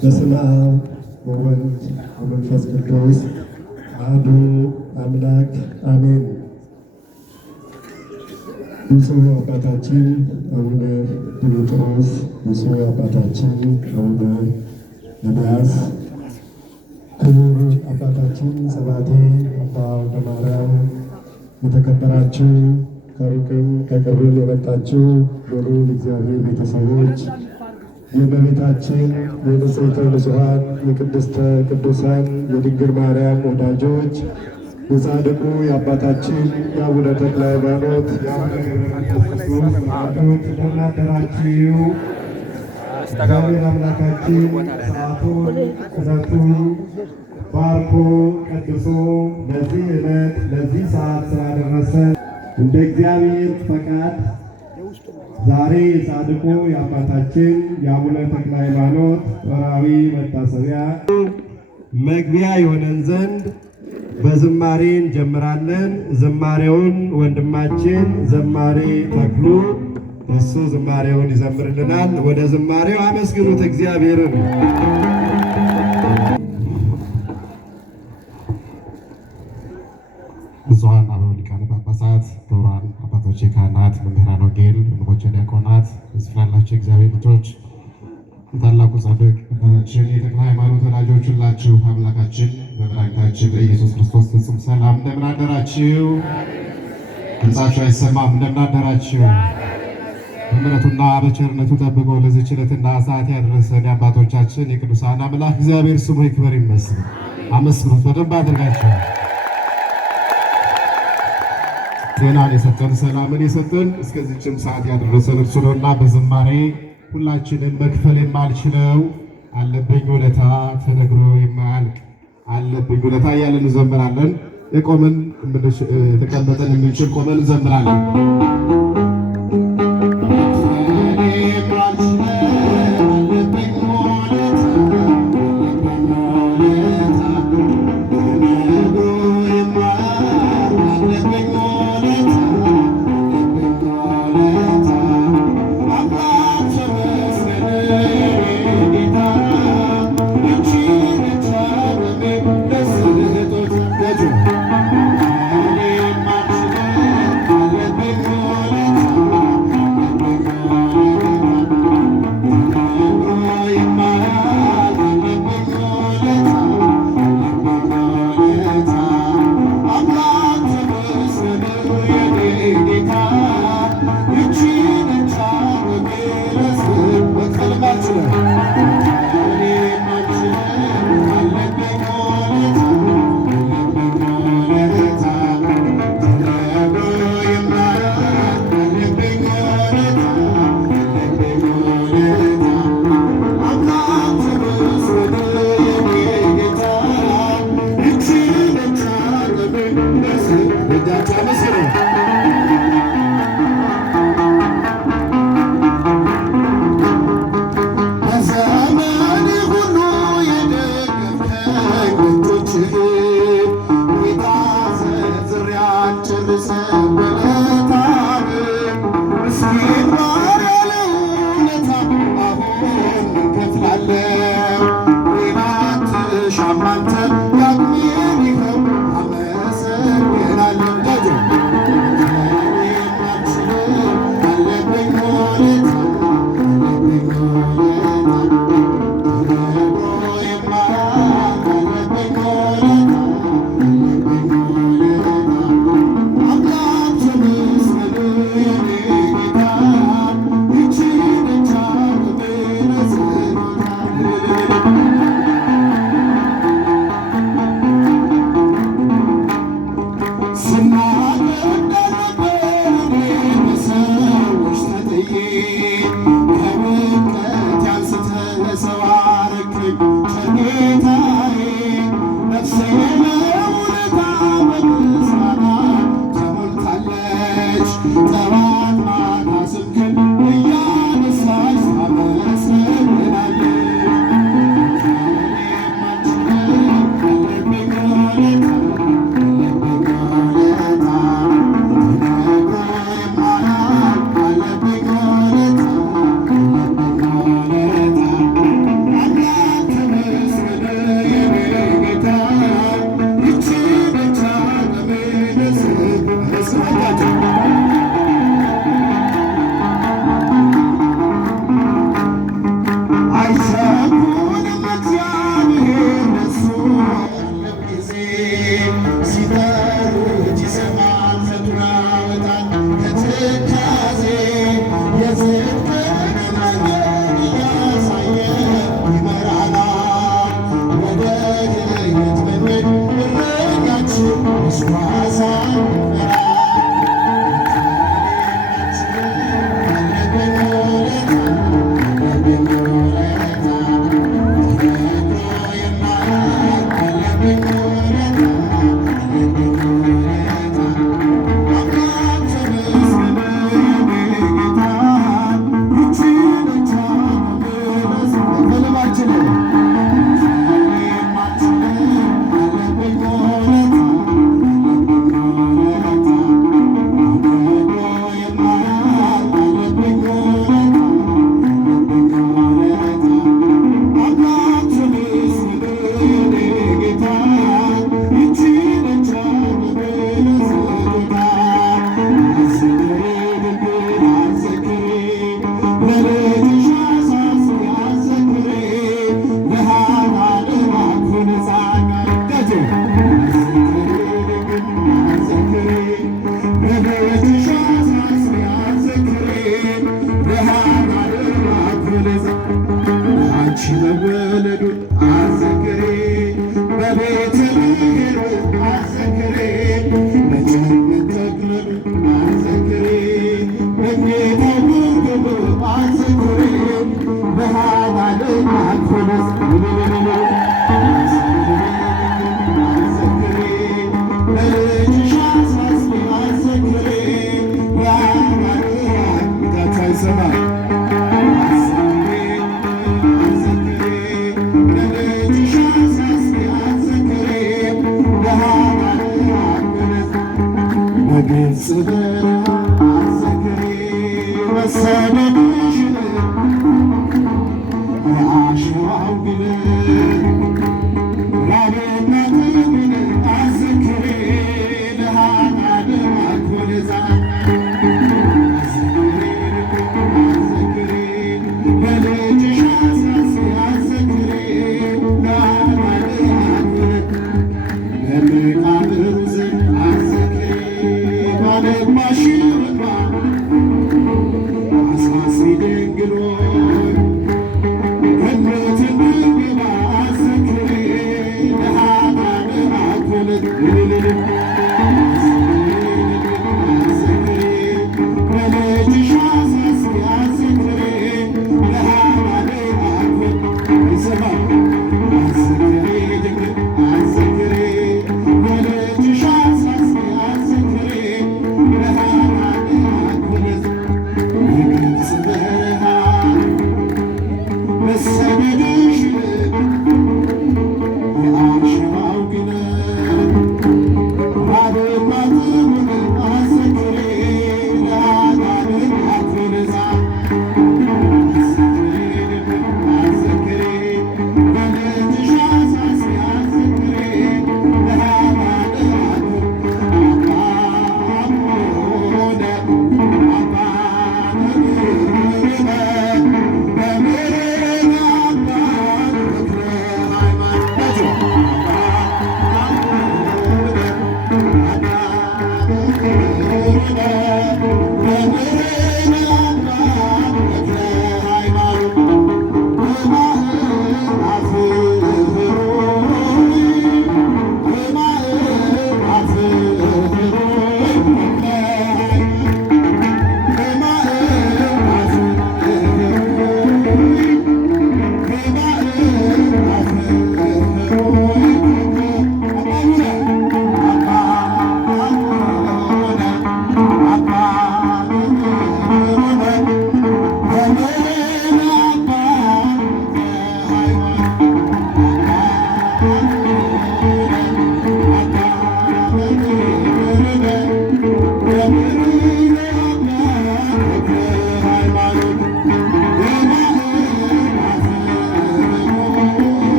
በስመ አብ ወወልድ ወመንፈስ ቅዱስ አሐዱ አምላክ አሜን። ብፁዕ አባታችን አቡነ ዲሜጥሮስ፣ ብፁዕ አባታችን አቡነ ኤልያስ፣ ክቡር አባታችን ሰባቴ አባ ወልደማርያም፣ የተከበራችሁ ከሩቅም ከቅርብም የመጣችሁ የልዑል እግዚአብሔር ቤተሰቦች፣ የእመቤታችን የንጽሕተ ንጹሐን የቅድስተ ቅዱሳን የድንግል ማርያም ወዳጆች፣ የጻድቁ የአባታችን የአቡነ ተክለ ሃይማኖት እንደምን አደራችሁ? እግዚአብሔር አምላካችን ሰዓቱን ዕለቱን ባርኮ ቀድሶ ለዚህ ዕለት ለዚህ ሰዓት ስላደረሰ እንደ እግዚአብሔር ፈቃድ ዛሬ የጻድቁ የአባታችን የአቡነ ተክለ ሃይማኖት ወርኃዊ መታሰቢያ መግቢያ የሆነን ዘንድ በዝማሬ እንጀምራለን። ዝማሬውን ወንድማችን ዘማሪ ተክሉ እሱ ዝማሬውን ይዘምርልናል። ወደ ዝማሬው አመስግኑት እግዚአብሔርን። ብፁዓን አበው ሊቃነ ጳጳሳት፣ ክቡራን አባቶቼ ካህናት፣ መምህራን ወንጌል፣ ወንድሞቼ ዲያቆናት፣ እዚህ ያላችሁ እግዚአብሔር ልጆች፣ ታላቁ ጻድቅ አባታችን የተክለ ሃይማኖት ወዳጆች ሁላችሁ አምላካችን በመድኃኒታችን በኢየሱስ ክርስቶስ ፍጹም ሰላም እንደምን አደራችሁ? ድምፃችሁ አይሰማም? እንደምን አደራችሁ? በምሕረቱና በቸርነቱ ጠብቆ ለዚህች ዕለትና ሰዓት ያደረሰን የአባቶቻችን የቅዱሳን አምላክ እግዚአብሔር ስሙ ይክበር ይመስገን። አመስግኑት በደንብ አድርጋችሁ። ጤናን የሰጠን ሰላምን የሰጠን እስከዚህችም ሰዓት ያደረሰን እርሱ ነውና በዝማሬ ሁላችንም መክፈል የማልችለው አለብኝ ውለታ ተነግሮ የማያልቅ አለብኝ ውለታ እያለን እንዘምራለን። የቆምን ተቀመጠን የምንችል ቆመን እንዘምራለን። በቤትሽ አሳስቢ አዘክሬ ለሃናርማ ኩልዝ አንቺ መወለዱን አዘክሬ በቤተልሔም አዘክሬ በጀነት ተክለሉ አዘክሬ በጌታው ጉርጉብ አዘክሬ ለሃናርማ ኩልዝ አዘክሬ በልጅሽ አሳስቢ አዘክሬ ለሃናርማ ጌታቸው ይሰማል በግብፅ በረሃ አዘክሬ መሰደድሽን የአሸዋው ግለት ራቤና ጥምን አዘክሬ ለሃና ደማቅ ወደዛ አዘክሬ በልጅሽ አሳስቢ አዘክሬ ለሃና ደማቅ ወደዛ በመቃብሩ ዘንድ አዘክሬ ባለባሽ እንባ አሳስቢ ድንግሎይ ገነት እንድገባ አዘክሬ ለሃና ደማቅ ወለድ አዘክሬ በልጅሽ አሳስቢ አዘክሬ ለሃና ደማቅ ወለድ ይሰማል አዘክሬ ድንግል አዘክሬ በልጅሽ አሳስቢ አዘክሬ ለሃና ደማቅ ወለድ በግብፅ በረሃ መሰደድሽን የአሸዋው ግለት ራብና ጥሙን አዘክሬ ለሃና ደማቅ ወለድ አዘክሬ በልጅሽ አሳስቢ አዘክሬ ለሃና ደማቅ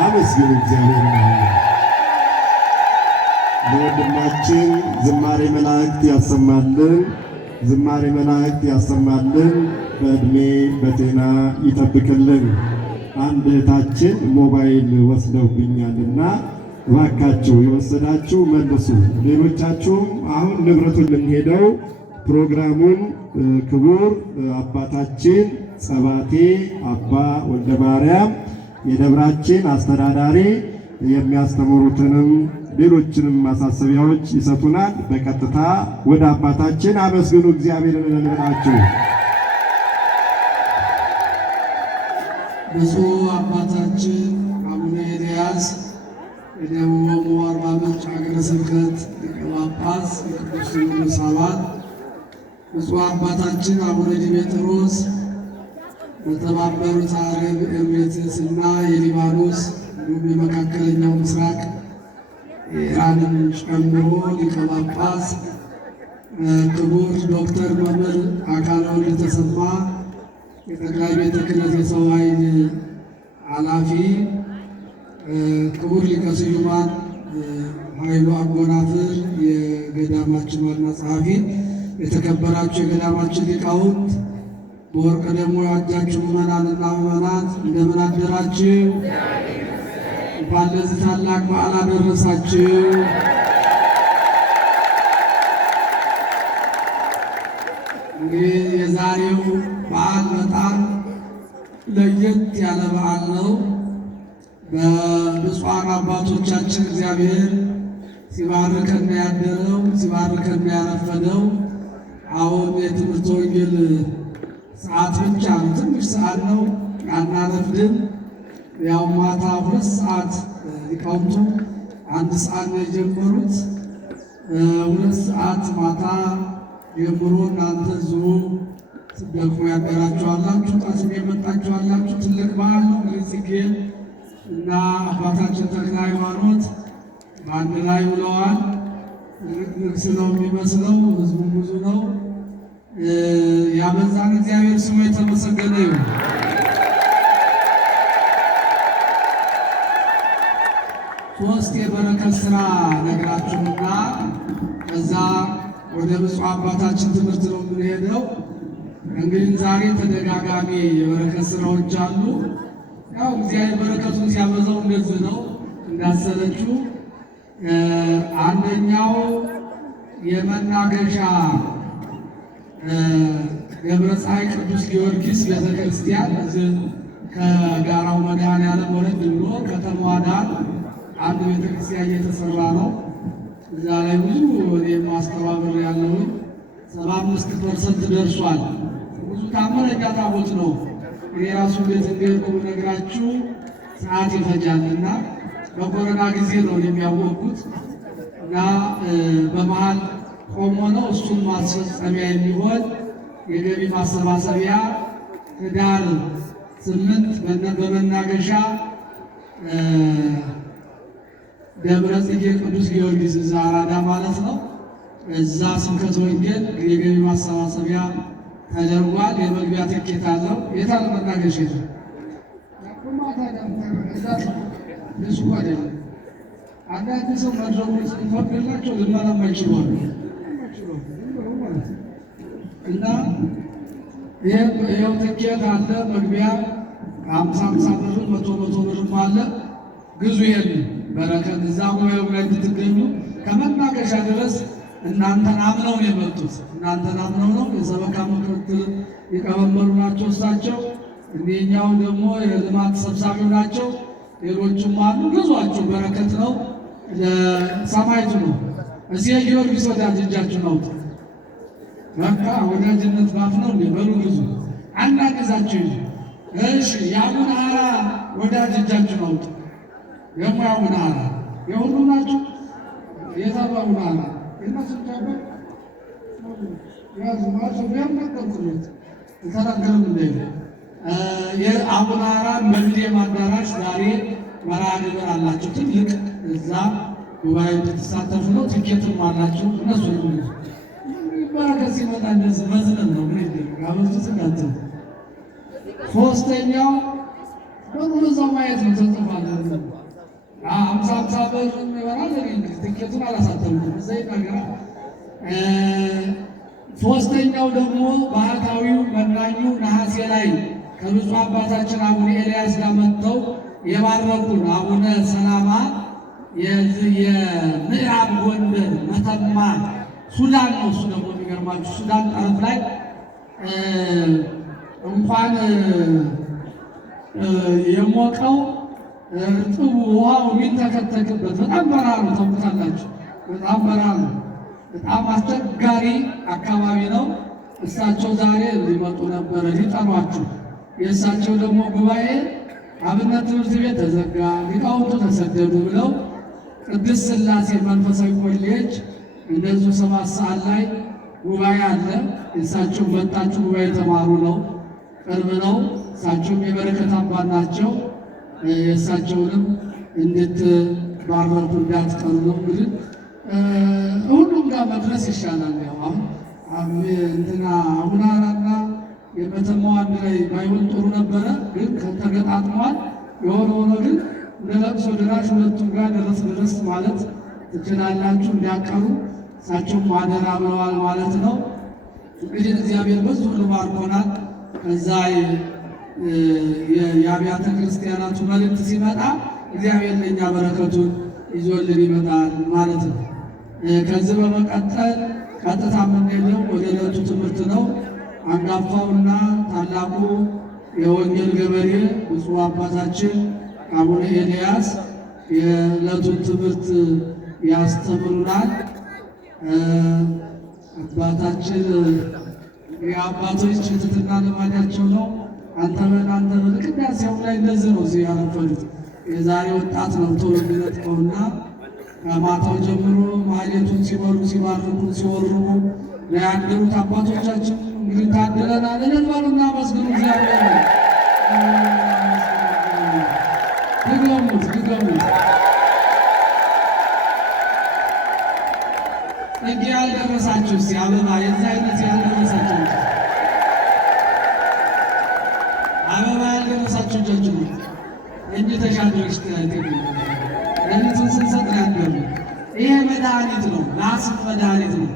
አመስግኑ እግዚአብሔርን። ለወንድማችን ዝማሬ መላእክት ያሰማልን፣ ዝማሬ መላእክት ያሰማልን፣ በእድሜ በጤና ይጠብቅልን። አንድ እህታችን ሞባይል ወስደውብኛልና እባካችሁ የወሰዳችሁ መልሱ። ሌሎቻችሁም አሁን ንብረቱን ልንሄደው ፕሮግራሙን ክቡር አባታችን ጸባቴ አባ ወልደ ማርያም የደብራችን አስተዳዳሪ የሚያስተምሩትንም ሌሎችንም ማሳሰቢያዎች ይሰጡናል። በቀጥታ ወደ አባታችን አመስግኑ እግዚአብሔርን እንበላችሁ። ብፁዕ አባታችን አቡነ ኤልያስ የደቡብ ኦሞ አርባ ምንጭ ሀገረ ስብከት ሊቀ ጳጳስ የቅዱስ ሲኖዶስ አባል፣ ብፁዕ አባታችን አቡነ ዲሜጥሮስ በተባበሩት አረብ ኤሚሬትስ እና የሊባኖስ እንዲሁም የመካከለኛው ምስራቅ ኢራንን ጨምሮ ሊቀ ጳጳስ፣ ክቡር ዶክተር መምህር አካለ ወልድ ተሰማ የጠቅላይ ቤተ ክህነት የሰው ኃይል ኃላፊ፣ ክቡር ሊቀ ስዩማን ኃይሉ አጎናፍር የገዳማችን ዋና ጸሐፊ፣ የተከበራችሁ የገዳማችን ሊቃውንት፣ በወርቅ ደግሞ ያጃችሁ ምዕመናንና ምዕመናት እንደምን አደራችሁ? እንኳን ለዚህ ታላቅ በዓል አደረሳችሁ። እንግዲህ የዛሬው በዓል በጣም ለየት ያለ በዓል ነው። በብፁዓን አባቶቻችን እግዚአብሔር ሲባርከን ያደረው ሲባርከን ያረፈደው አሁን የትምህርት ወንጌል ሰዓት ብቻ ነው፣ ትንሽ ሰዓት ነው፣ አናረፍድም። ያው ማታ 2 ሰዓት ሊቃውንቱ 1 ሰዓት ነው የጀመሩት። 2 ሰዓት ማታ ጀምሮ እናንተ ዙሩ ስትደክሙ ያደራችኋላችሁ፣ ጣስም የመጣችኋላችሁ። ትልቅ በዓል ነው። እንግዲህ ጽጌን እና አባታችን ተክለ ሃይማኖት በአንድ ላይ ውለዋል። ንግስ ነው የሚመስለው፣ ህዝቡ ብዙ ነው። ያበዛን እግዚአብሔር ስሙ የተመሰገነ ይሁን። ሶስት የበረከት ስራ ነግራችሁና ከዛ ወደ ብፁዕ አባታችን ትምህርት ነው የምንሄደው። እንግዲህ ዛሬ ተደጋጋሚ የበረከት ስራዎች አሉ። ያው እግዚአብሔር በረከቱን ሲያበዛው እንደዚህ ነው እንዳሰለችው። አንደኛው የመናገሻ ደብረ ፀሐይ ቅዱስ ጊዮርጊስ ቤተክርስቲያን እዚህ ከጋራው መድኃኔዓለም ወረድ ብሎ ከተማዋ ዳር አንድ ቤተክርስቲያን እየተሰራ ነው። እዛ ላይ ብዙ እኔም ማስተባበር ያለውን 75% ደርሷል። ብዙ ታምረኛ ታቦት ነው። እኔ ራሱ ቤት እንደሄድኩ ብነግራችሁ ሰዓት ይፈጃልና በኮሮና ጊዜ ነው የሚያወቁት እና በመሃል ቆሞ ነው እሱን ማስፈጸሚያ የሚሆን የገቢ ማሰባሰቢያ ህዳር 8 በመናገሻ ደብረ ጽጌ ቅዱስ ጊዮርጊስ እዛ አራዳ ማለት ነው። እዛ ስብከተ ወንጌል የገቢ ማሰባሰቢያ ተደርጓል። የመግቢያ ትኬት አለው። የታለ መናገሻ እሱ አይደለም። አንዳንድ ሰው መድረኩን ስንፈቅድላቸው ልመናም አይችሏል እና ይኸው ትኬት አለ። መግቢያ 50 ብር 100 ብርም አለ። ግዙ የለ በረከት እዛ ጉባኤው ላይ እንድትገኙ ከመናገሻ ድረስ እናንተን አምነው ነው የመጡት። እናንተን አምነው ነው። የሰበካ ምክትል ሊቀመንበሩ ናቸው እሳቸው። እኒህኛው ደግሞ የልማት ሰብሳቢው ናቸው። ሌሎቹም አሉ። ግዟቸው፣ በረከት ነው። ለሰማይቱ ነው። እዚህ የጊዮርጊስ ወዳጅ እጃችሁን አውጡ። በቃ ወዳጅነት ባፍ ነው እንዴ? በሉ ግዙ። አናግዛችሁ ይዙ። እሺ የአቡነ ሐራ ወዳጅ እጃችሁን አውጡ። ደግሞ የአቡነ ሐራ የሁሉ ናቸው። የታሉ አቡነ ሐራ? እነሱ ጨበቅ ያዙ ማሱ ቢያመጠቁት ተናገርም እንደ የአቡነ ሐራ በሚሊኒየም አዳራሽ ዛሬ መርሃ ግብር አላቸው። ትልቅ እዛ ጉባኤ እንድትሳተፉ ነው። ትኬትም አላቸው። እነሱ በረከት ሲመጣ እንደዚህ መዝነን ነው። ጋበዙ ስጋት። ሶስተኛው በሙሉ እዛው ማየት ነው። ተጽፏል 50 ብር ይበራል። እንግዲህ ትኬቱን አላሳተሙም። እዛ ይናገራል። ሶስተኛው ደግሞ ባህታዊው መናኙ ነሐሴ ላይ ከብፁዕ አባታችን አቡነ ኤልያስ ጋር መጥተው የባረኩን አቡነ ሰላማ የምዕራብ ጎንደር መተማ ሱዳን ነው። እሱ ደግሞ የሚገርማችሁ ሱዳን ጠረፍ ላይ እንኳን የሞቀው ጥቡ ውሃው የሚንተከተክበት በጣም በረሃ ነው። ታውቁታላችሁ። በጣም በረሃ ነው። በጣም አስቸጋሪ አካባቢ ነው። እሳቸው ዛሬ ሊመጡ ነበረ ሊጠሯችሁ። የእሳቸው ደግሞ ጉባኤ አብነት ትምህርት ቤት ተዘጋ፣ ሊቃውንቱ ተሰደዱ ብለው ቅድስት ሥላሴ መንፈሳዊ ኮሌጅ እንደዚሁ 7 ሰዓት ላይ ጉባኤ አለ። የእሳቸው መጣችሁ ጉባኤ ተማሩ ነው። ቅርብ ነው። እሳቸውም የበረከት አባት ናቸው። የእሳቸውንም እንድትባረኩ እንዳትቀሩ ነው። እንግዲህ ሁሉም ጋር መድረስ ይሻላል። ያው እንትና አቡነ ሐራና የመተማው አንድ ላይ ባይሆን ጥሩ ነበረ፣ ግን ተገጣጥመዋል። የሆነ ሆኖ ግን እንደ ለቅሶ ድራሽ ሁለቱም ጋር ድረስ ማለት ትችላላችሁ። እንዲያቀሩ እሳቸውም አደራ ብለዋል ማለት ነው። እንግዲህ እግዚአብሔር በዙ ሁሉ ባርኮናል። ከዛ የአብያተ ክርስቲያናቱ መልእክት ሲመጣ እግዚአብሔር ለእኛ በረከቱን ይዞልን ይመጣል ማለት ነው። ከዚህ በመቀጠል ቀጥታ የምንሄደው ወደ ዕለቱ ትምህርት ነው። አንጋፋውና ታላቁ የወንጌል ገበሬ ብፁዕ አባታችን አቡነ ኤልያስ የዕለቱን ትምህርት ያስተምሩናል። አባታችን የአባቶች ትሕትና ልማዳቸው ነው። አንተ በል ቅዳሴው ላይ እንደዚህ ነው ያረፈዱት። የዛሬ ወጣት ነው ቶሎ የሚነጥቀውና ከማታው ጀምሮ ማህሌቱን ሲበሉ ሲባርኩ ሲወርቡ ያደሩት አባቶቻችን እንግዲህ ታድለናል። እልል በሉና አመስግኑ እግዚአብሔር። ድገሙት። ጽጌ ያልደረሳችሁ እስኪ አበባ የዚህ አይነት ያልደረሳችሁ አበባ ያልደረሳችሁ ጀጅሙ እንጂ ተሻገሮች ለሊቱን ስንሰጥ ያለው ይሄ መድኃኒት ነው። ለአስም መድኃኒት ነው።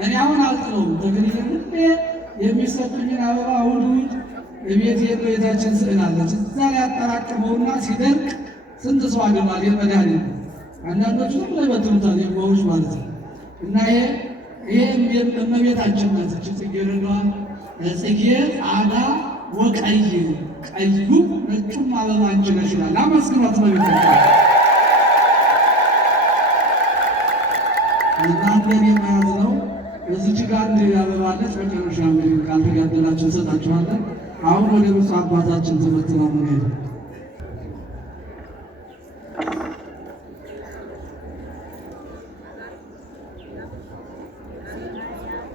እኔ አሁን አልጥለውም። ተግሪል የሚሰጡኝን አበባ እሑድ እቤት የለው የታችን ስዕል አለች እዛ ላይ ያጠራቅመውና ሲደርቅ ስንት ሰው አገባል። የመድኃኒት ነው። አንዳንዶቹ ዝም ብለው ይበትኑታል የዋዎች ማለት ነው። እና ይሄ እመቤታችን ናት። እቺ ጽጌረዳዋን ጽጌ ጻዕዳ ወቀይ ቀዩ ነጩም አበባ አንቺ ነሽ ይላል። አመስግኗት እመቤታችን። እናንተን የመያዝ ነው። እዚች ጋር እንደ አበባለች። መጨረሻ እንግዲህ ካልተጋደላችሁ እንሰጣችኋለን። አሁን ወደ ብፁዕ አባታችን ትምህርት ነው የምንሄደው።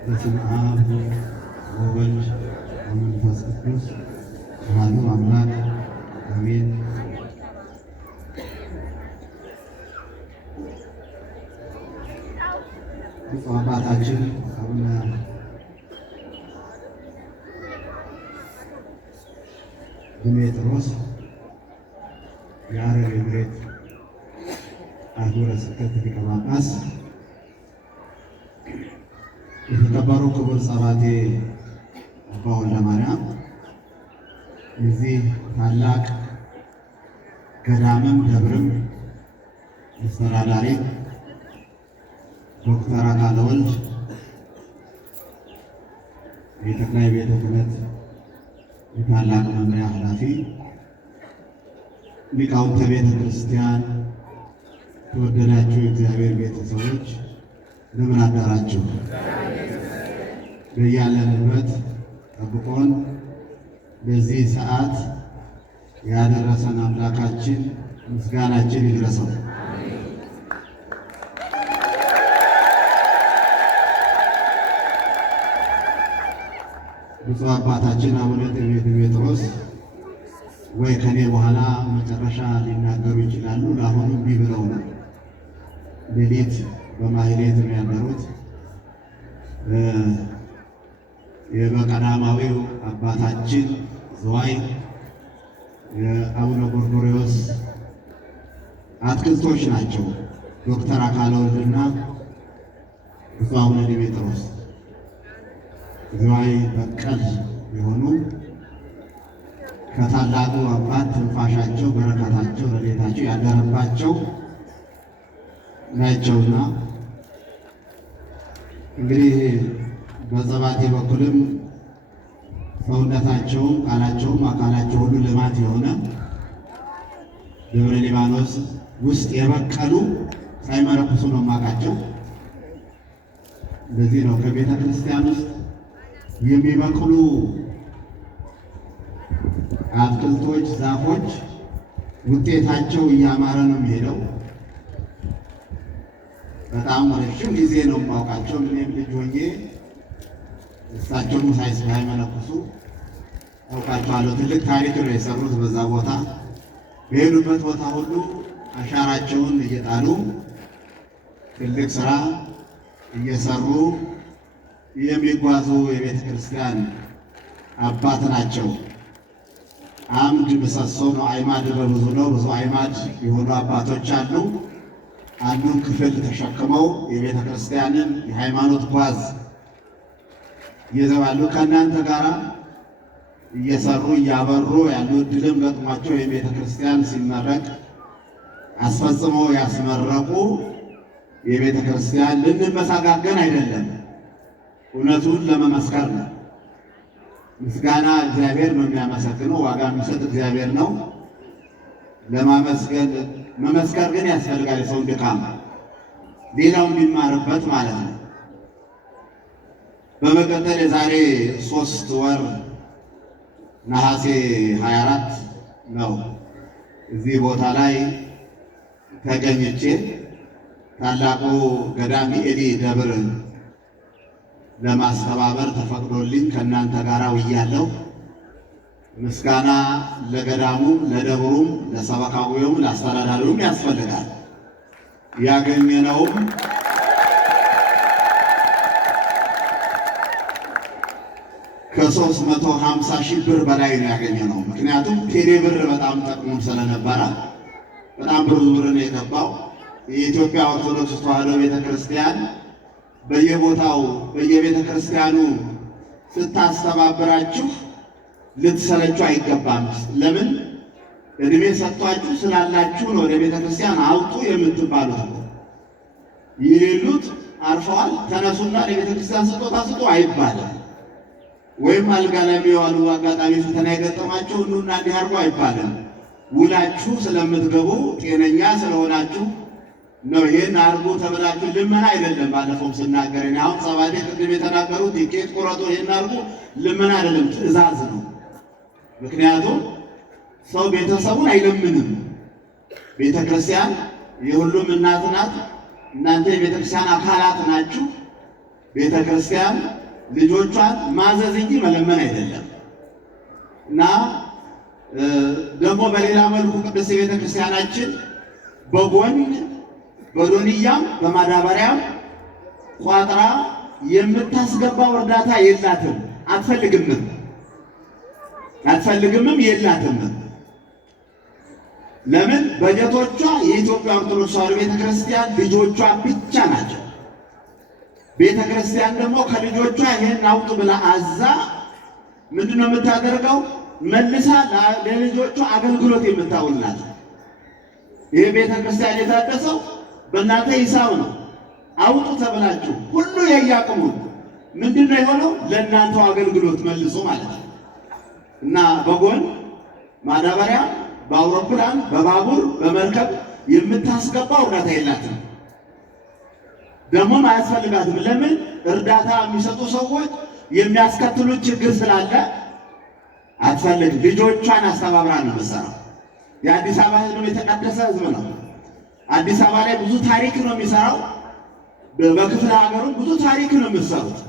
በስመ አብ ወወልድ ወመንፈስ ቅዱስ አሐዱ አምላክ አሜን። ብፁዕ አባታችን አቡነ ድሜጥሮስ የሐረር መሬት አህጉረ ስብከት ሊቀ ጳጳስ፣ የተከበሩ ክቡር ጸባቴ አባ ወልደ ማርያም የዚህ ታላቅ ገዳምም ደብርም አስተዳዳሪ ዶክተር አካለ ወልድ የጠቅላይ ቤተ ክህነት የታላቅ መምሪያ ኃላፊ፣ ሊቃውንተ ቤተ ክርስቲያን፣ ተወደዳችሁ የእግዚአብሔር ቤተሰቦች እንደምን አደራችሁ? በያለንበት ጠብቆን በዚህ ሰዓት ያደረሰን አምላካችን ምስጋናችን ይድረሰው። ብፁዕ አባታችን አቡነ ድሜጥሮስ ወይ ከኔ በኋላ መጨረሻ ሊናገሩ ይችላሉ። ለአሁኑ እምቢ ብለው ነው ሌሊት በማህሌት የሚያደሩት። የበቀዳማዊው አባታችን ዘዋይ የአቡነ ጎርጎርዮስ አትክልቶች ናቸው። ዶክተር አካለ ወልድና ብፁዕ አቡነ ድሜጥሮስ ዘዋይ በቀል የሆኑ ከታላቁ አባት ትንፋሻቸው፣ በረከታቸው፣ ረድኤታቸው ያደረባቸው ናቸውና እንግዲህ በጸባቴ በኩልም ሰውነታቸውም ቃላቸውም አካላቸው ሁሉ ልማት የሆነ ደብረ ሊባኖስ ውስጥ የበቀሉ ሳይመረኩሱ ነው የማውቃቸው። ለዚህ ነው ከቤተ ክርስቲያን ውስጥ የሚበቅሉ አትክልቶች፣ ዛፎች ውጤታቸው እያማረ ነው የሚሄደው። በጣም ረጅም ጊዜ ነው የማውቃቸው። እኔም ልጅ ሆኜ እሳቸውም ሳይመነኩሱ አውቃቸዋለሁ። ትልቅ ታሪክ ነው የሰሩት በዛ ቦታ። በሄዱበት ቦታ ሁሉ አሻራቸውን እየጣሉ ትልቅ ስራ እየሰሩ የሚጓዙ የቤተ ክርስቲያን አባት ናቸው። አምድ ምሰሶ ነው። አይማድ በብዙ ነው። ብዙ አይማድ የሆኑ አባቶች አሉ። አንዱን ክፍል ተሸክመው የቤተ ክርስቲያንን የሃይማኖት ጓዝ ይዘዋሉ። ከእናንተ ጋር እየሰሩ እያበሩ ያሉ ድልም ገጥሟቸው የቤተ ክርስቲያን ሲመረቅ አስፈጽመው ያስመረቁ የቤተ ክርስቲያን ልንመሰጋገን አይደለም፣ እውነቱን ለመመስከር ነው። ምስጋና እግዚአብሔር ነው የሚያመሰግነው፣ ዋጋ የሚሰጥ እግዚአብሔር ነው። ለማመስገን መመስከር ግን ያስፈልጋል። የሰውን ድካም ሌላው የሚማርበት ማለት ነው። በመቀጠል የዛሬ 3 ወር ነሐሴ 24 ነው እዚህ ቦታ ላይ ተገኝቼ ታላቁ ገዳም ኤሊ ደብር ለማስተባበር ተፈቅዶልኝ ከእናንተ ጋር ውያለሁ። ምስጋና ለገዳሙም፣ ለደብሩም፣ ለሰበካ ጉባኤውም፣ ለአስተዳዳሪውም ያስፈልጋል። ያገኘነውም ከ350,000 ብር በላይ ነው ያገኘነው። ምክንያቱም ቴሌ ብር በጣም ጠቅሞን ስለነበረ በጣም ብዙ ብር ነው የገባው። የኢትዮጵያ ኦርቶዶክስ ተዋሕዶ ቤተክርስቲያን በየቦታው በየቤተ ክርስቲያኑ ስታስተባብራችሁ ልትሰለቹ አይገባም። ለምን? እድሜ ሰጥቷችሁ ስላላችሁ ነው ወደ ቤተ ክርስቲያን አውጡ የምትባሉት። የሌሉት አርፈዋል፣ ተነሱና ለቤተ ክርስቲያን ስጦታ ስጡ አይባልም። ወይም አልጋ ላይ የሚዋሉ አጋጣሚ ፈተና የገጠማቸው ኑና እንዲህ አድርጎ አይባልም። ውላችሁ ስለምትገቡ ጤነኛ ስለሆናችሁ ነው ይሄን አድርጎ ተብላችሁ ልመና አይደለም። ባለፈው ስናገር አሁን ሰባቴ ቅድም የተናገሩት ቲኬት ቁረጡ ይሄን አድርጎ ልመና አይደለም፣ ትእዛዝ ነው። ምክንያቱም ሰው ቤተሰቡን አይለምንም። ቤተ ክርስቲያን የሁሉም እናት ናት። እናንተ የቤተ ክርስቲያን አካላት ናችሁ። ቤተ ክርስቲያን ልጆቿን ማዘዝ እንጂ መለመን አይደለም። እና ደግሞ በሌላ መልኩ ቅድስት ቤተ ክርስቲያናችን በጎን በዶንያም በማዳበሪያም ቋጥራ የምታስገባው እርዳታ የላትም፣ አትፈልግምም የላትም። ለምን? በጀቶቿ የኢትዮጵያ ኦርቶዶክስ ተዋሕዶ ቤተክርስቲያን ልጆቿ ብቻ ናቸው። ቤተክርስቲያን ደግሞ ከልጆቿ ይሄን አውጡ ብላ አዛ ምንድነው የምታደርገው? መልሳ ለልጆቿ አገልግሎት የምታውልላት። ይሄ ቤተክርስቲያን የታደሰው በእናንተ ሂሳብ ነው። አውጡ ተብላችሁ ሁሉ የያቅሙ ምንድነው የሆነው? ለእናንተው አገልግሎት መልሶ ማለት ነው። እና በጎን ማዳበሪያ በአውሮፕላን በባቡር በመርከብ የምታስገባው እርዳታ የላትም፣ ደግሞም አያስፈልጋትም። ለምን? እርዳታ የሚሰጡ ሰዎች የሚያስከትሉት ችግር ስላለ አትፈልግም። ልጆቿን አስተባብራ ነው የምትሰራው። የአዲስ አበባ ሕዝብ የተቀደሰ ሕዝብ ነው። አዲስ አበባ ላይ ብዙ ታሪክ ነው የሚሰራው። በክፍለ ሀገሩ ብዙ ታሪክ ነው የምትሰሩት።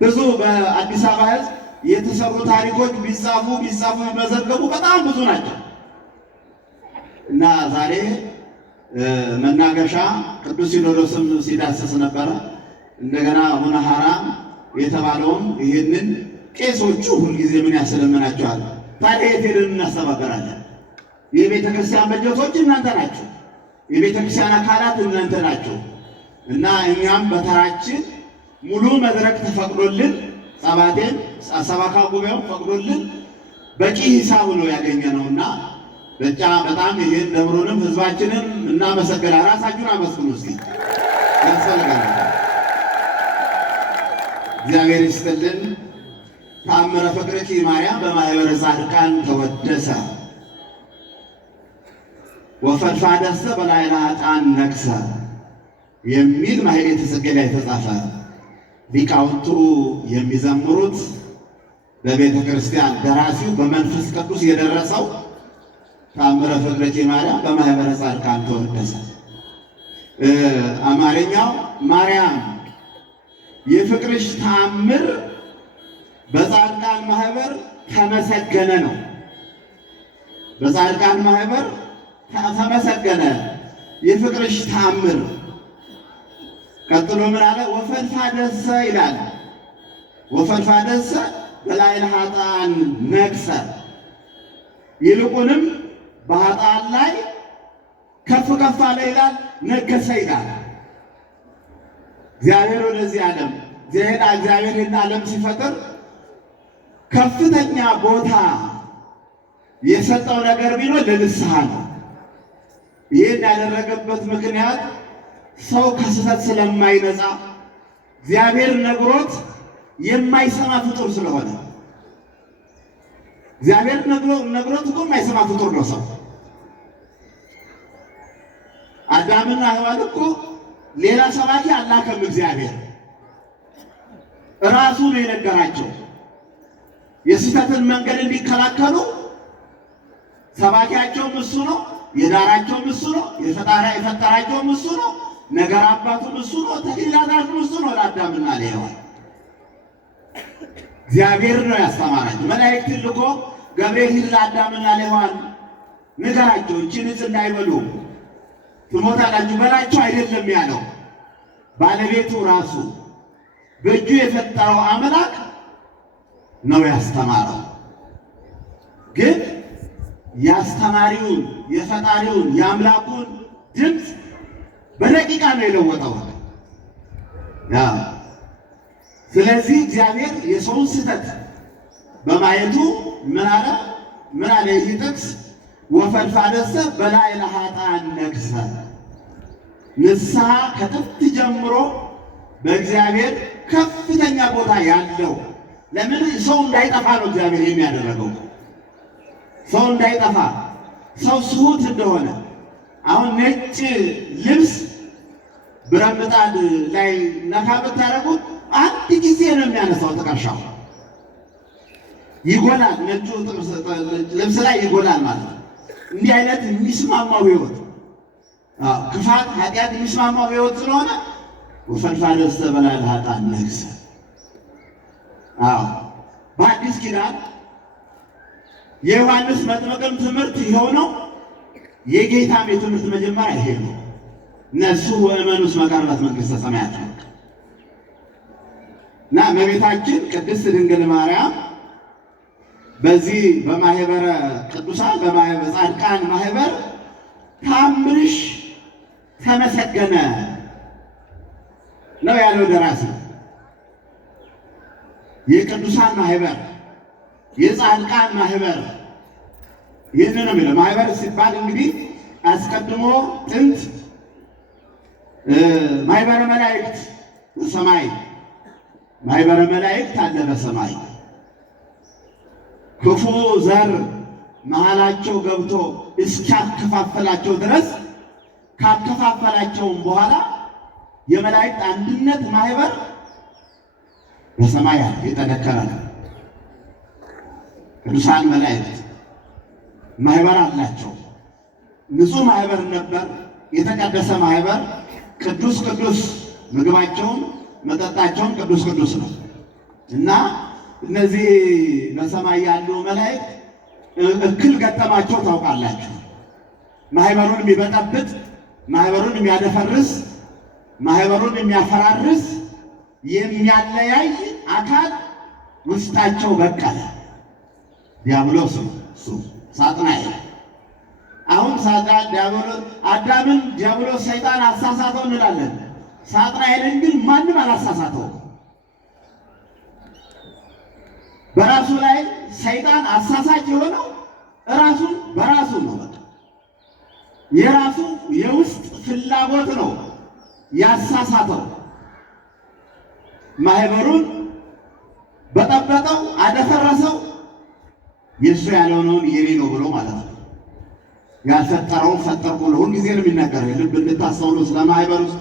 ብዙ በአዲስ አበባ ሕዝብ የተሰሩ ታሪኮች ቢጻፉ ቢመዘገቡ በጣም ብዙ ናቸው። እና ዛሬ መናገሻ ቅዱስ ሲኖዶስም ሲዳሰስ ነበረ። እንደገና አቡነ ሐራ የተባለውም ይህንን ቄሶቹ ሁልጊዜ ምን ያስለምናቸዋል? ታዲያ የት ሄደን እናስተባበራለን? የቤተ ክርስቲያን በጀቶች እናንተ ናቸው፣ የቤተ ክርስቲያን አካላት እናንተ ናቸው። እና እኛም በተራችን ሙሉ መድረክ ተፈቅዶልን ጸባቴን ሰበካ ጉባኤው ፈቅዶልን በቂ ሂሳብ ነው ያገኘነውና በጣም ይሄን ደብሩንም ህዝባችንን እናመሰግናለን። ራሳችሁን አመስግኑ እስኪ ያስፈልጋል። እግዚአብሔር ይስጥልን። ተአምረ ፍቅርኪ ማርያም በማኅበረ ጻድቃን ተወደሰ። ወፈድፋደሰ በላዕለ ኃጥአን ነግሠ የሚል ማኅሌተ ጽጌ ላይ የተጻፈ ሊቃውንቱ የሚዘምሩት በቤተ ክርስቲያን ደራሲው በመንፈስ ቅዱስ የደረሰው ተአምረ ፍቅረኪ ማርያም በማኅበረ ጻድቃን ተወደሰ። አማርኛው ማርያም የፍቅርሽ ተአምር በጻድቃን ማኅበር ተመሰገነ ነው። በጻድቃን ማኅበር ተመሰገነ የፍቅርሽ ተአምር። ቀጥሎ ምን አለ? ወፈድፋደሰ ይላል። ወፈድፋደሰ በላዕለ ኃጥአን ነግሠ፣ ይልቁንም በኃጥአን ላይ ከፍ ከፍ አለ ይላል፣ ነገሰ ይላል። እግዚአብሔር ወደዚህ ዓለም እግዚአብሔር ይህን ዓለም ሲፈጥር ከፍተኛ ቦታ የሰጠው ነገር ቢኖር ለንስሐ ነው። ይህን ያደረገበት ምክንያት ሰው ከስህተት ስለማይነጻ እግዚአብሔር ነግሮት የማይሰማ ፍጡር ስለሆነ። እግዚአብሔር ነግሮት እኮ የማይሰማ ፍጡር ነው ሰው። አዳምና ሔዋን እኮ ሌላ ሰባኪ አላከም። እግዚአብሔር ራሱ ነው የነገራቸው። የስህተትን መንገድ እንዲከላከሉ ሰባኪያቸውም እሱ ነው፣ የዳራቸውም እሱ ነው፣ የፈጠራቸውም እሱ ነው፣ ነገር አባቱም እሱ ነው፣ ተክሊላታቸውም እሱ ነው። ለአዳምና ለሔዋን እግዚአብሔር ነው ያስተማራቸው። መላእክትን ልኮ ገብርኤል ሂድ ለአዳምና ለሔዋን ንገራቸው ይህችን ዕፅ እንዳይበሉ ትሞታላችሁ በላቸው አይደለም ያለው። ባለቤቱ ራሱ በእጁ የፈጠረው አምላክ ነው ያስተማረው። ግን የአስተማሪውን የፈጣሪውን የአምላኩን ድምፅ በደቂቃ ነው የለወጠው። ስለዚህ እግዚአብሔር የሰውን ስህተት በማየቱ ምን አለ? ይህ ጥቅስ ወፈድፋደሰ በላዕለ ኃጥአን ነግሠ፣ ንስሐ ከጥንት ጀምሮ በእግዚአብሔር ከፍተኛ ቦታ ያለው። ለምን? ሰው እንዳይጠፋ ነው እግዚአብሔር የሚያደረገው። ሰው እንዳይጠፋ፣ ሰው ስሁት እንደሆነ። አሁን ነጭ ልብስ ብረት ምጣድ ላይ ነካ ብታደርጉት አንድ ጊዜ ነው የሚያነሳው፣ ጥቀርሻው ይጎላል። ነጩ ልብስ ላይ ይጎላል ማለት ነው። እንዲህ አይነት የሚስማማው ሕይወት ክፋት፣ ኃጢአት የሚስማማው ሕይወት ስለሆነ ወፈድፋደሰ በላዕለ ኃጥአን ነግሠ። በአዲስ ኪዳን የዮሐንስ መጥምቅም ትምህርት ይኸው ነው። የጌታም የትምህርት መጀመሪያ ይሄ ነው። እነሱ ወእመኑ እስመ ቀረበት መንግሥተ ሰማያት ነው እና እመቤታችን ቅድስት ድንግል ማርያም በዚህ በማኅበረ ቅዱሳን በጻድቃን ማኅበር ተአምርሽ ተመሰገነ ነው ያለው ደራሲ። የቅዱሳን ማኅበር የጻድቃን ማኅበር ይህንን ነው የሚለው። ማኅበር ሲባል እንግዲህ አስቀድሞ ጥንት ማኅበረ መላእክት በሰማይ ማኅበረ መላእክት አለ በሰማይ። ክፉ ዘር መሃላቸው ገብቶ እስኪያከፋፈላቸው ድረስ ካከፋፈላቸውም በኋላ የመላእክት አንድነት ማኅበር በሰማይ የጠነከረ ነው። ቅዱሳን መላእክት ማኅበር አላቸው። ንጹሕ ማኅበር ነበር፣ የተቀደሰ ማኅበር። ቅዱስ ቅዱስ ምግባቸውም መጠጣቸውም ቅዱስ ቅዱስ ነው እና እነዚህ በሰማይ ያሉ መላእክት እክል ገጠማቸው ታውቃላችሁ። ማኅበሩን የሚበጠብጥ፣ ማኅበሩን የሚያደፈርስ፣ ማኅበሩን የሚያፈራርስ፣ የሚያለያይ አካል ውስጣቸው በቀለ። ዲያብሎስ ነው እሱ፣ ሳጥናኤል። አሁን አዳምን ዲያብሎስ ሰይጣን አሳሳተው እንላለን። ሳጥናኤልን ግን ማንም አላሳሳተው። በራሱ ላይ ሰይጣን አሳሳች የሆነው ራሱን በራሱ ነው። በቃ የራሱ የውስጥ ፍላጎት ነው ያሳሳተው። ማኅበሩን በጠበጠው፣ አደፈረሰው። የእሱ ያልሆነውን የኔ ነው ብሎ ማለት ነው። ያልፈጠረውን ፈጠርኩ ነው ሁልጊዜ ነው የሚናገረው። ልብ እንድታስተውሉ ስለማህበር ውስጥ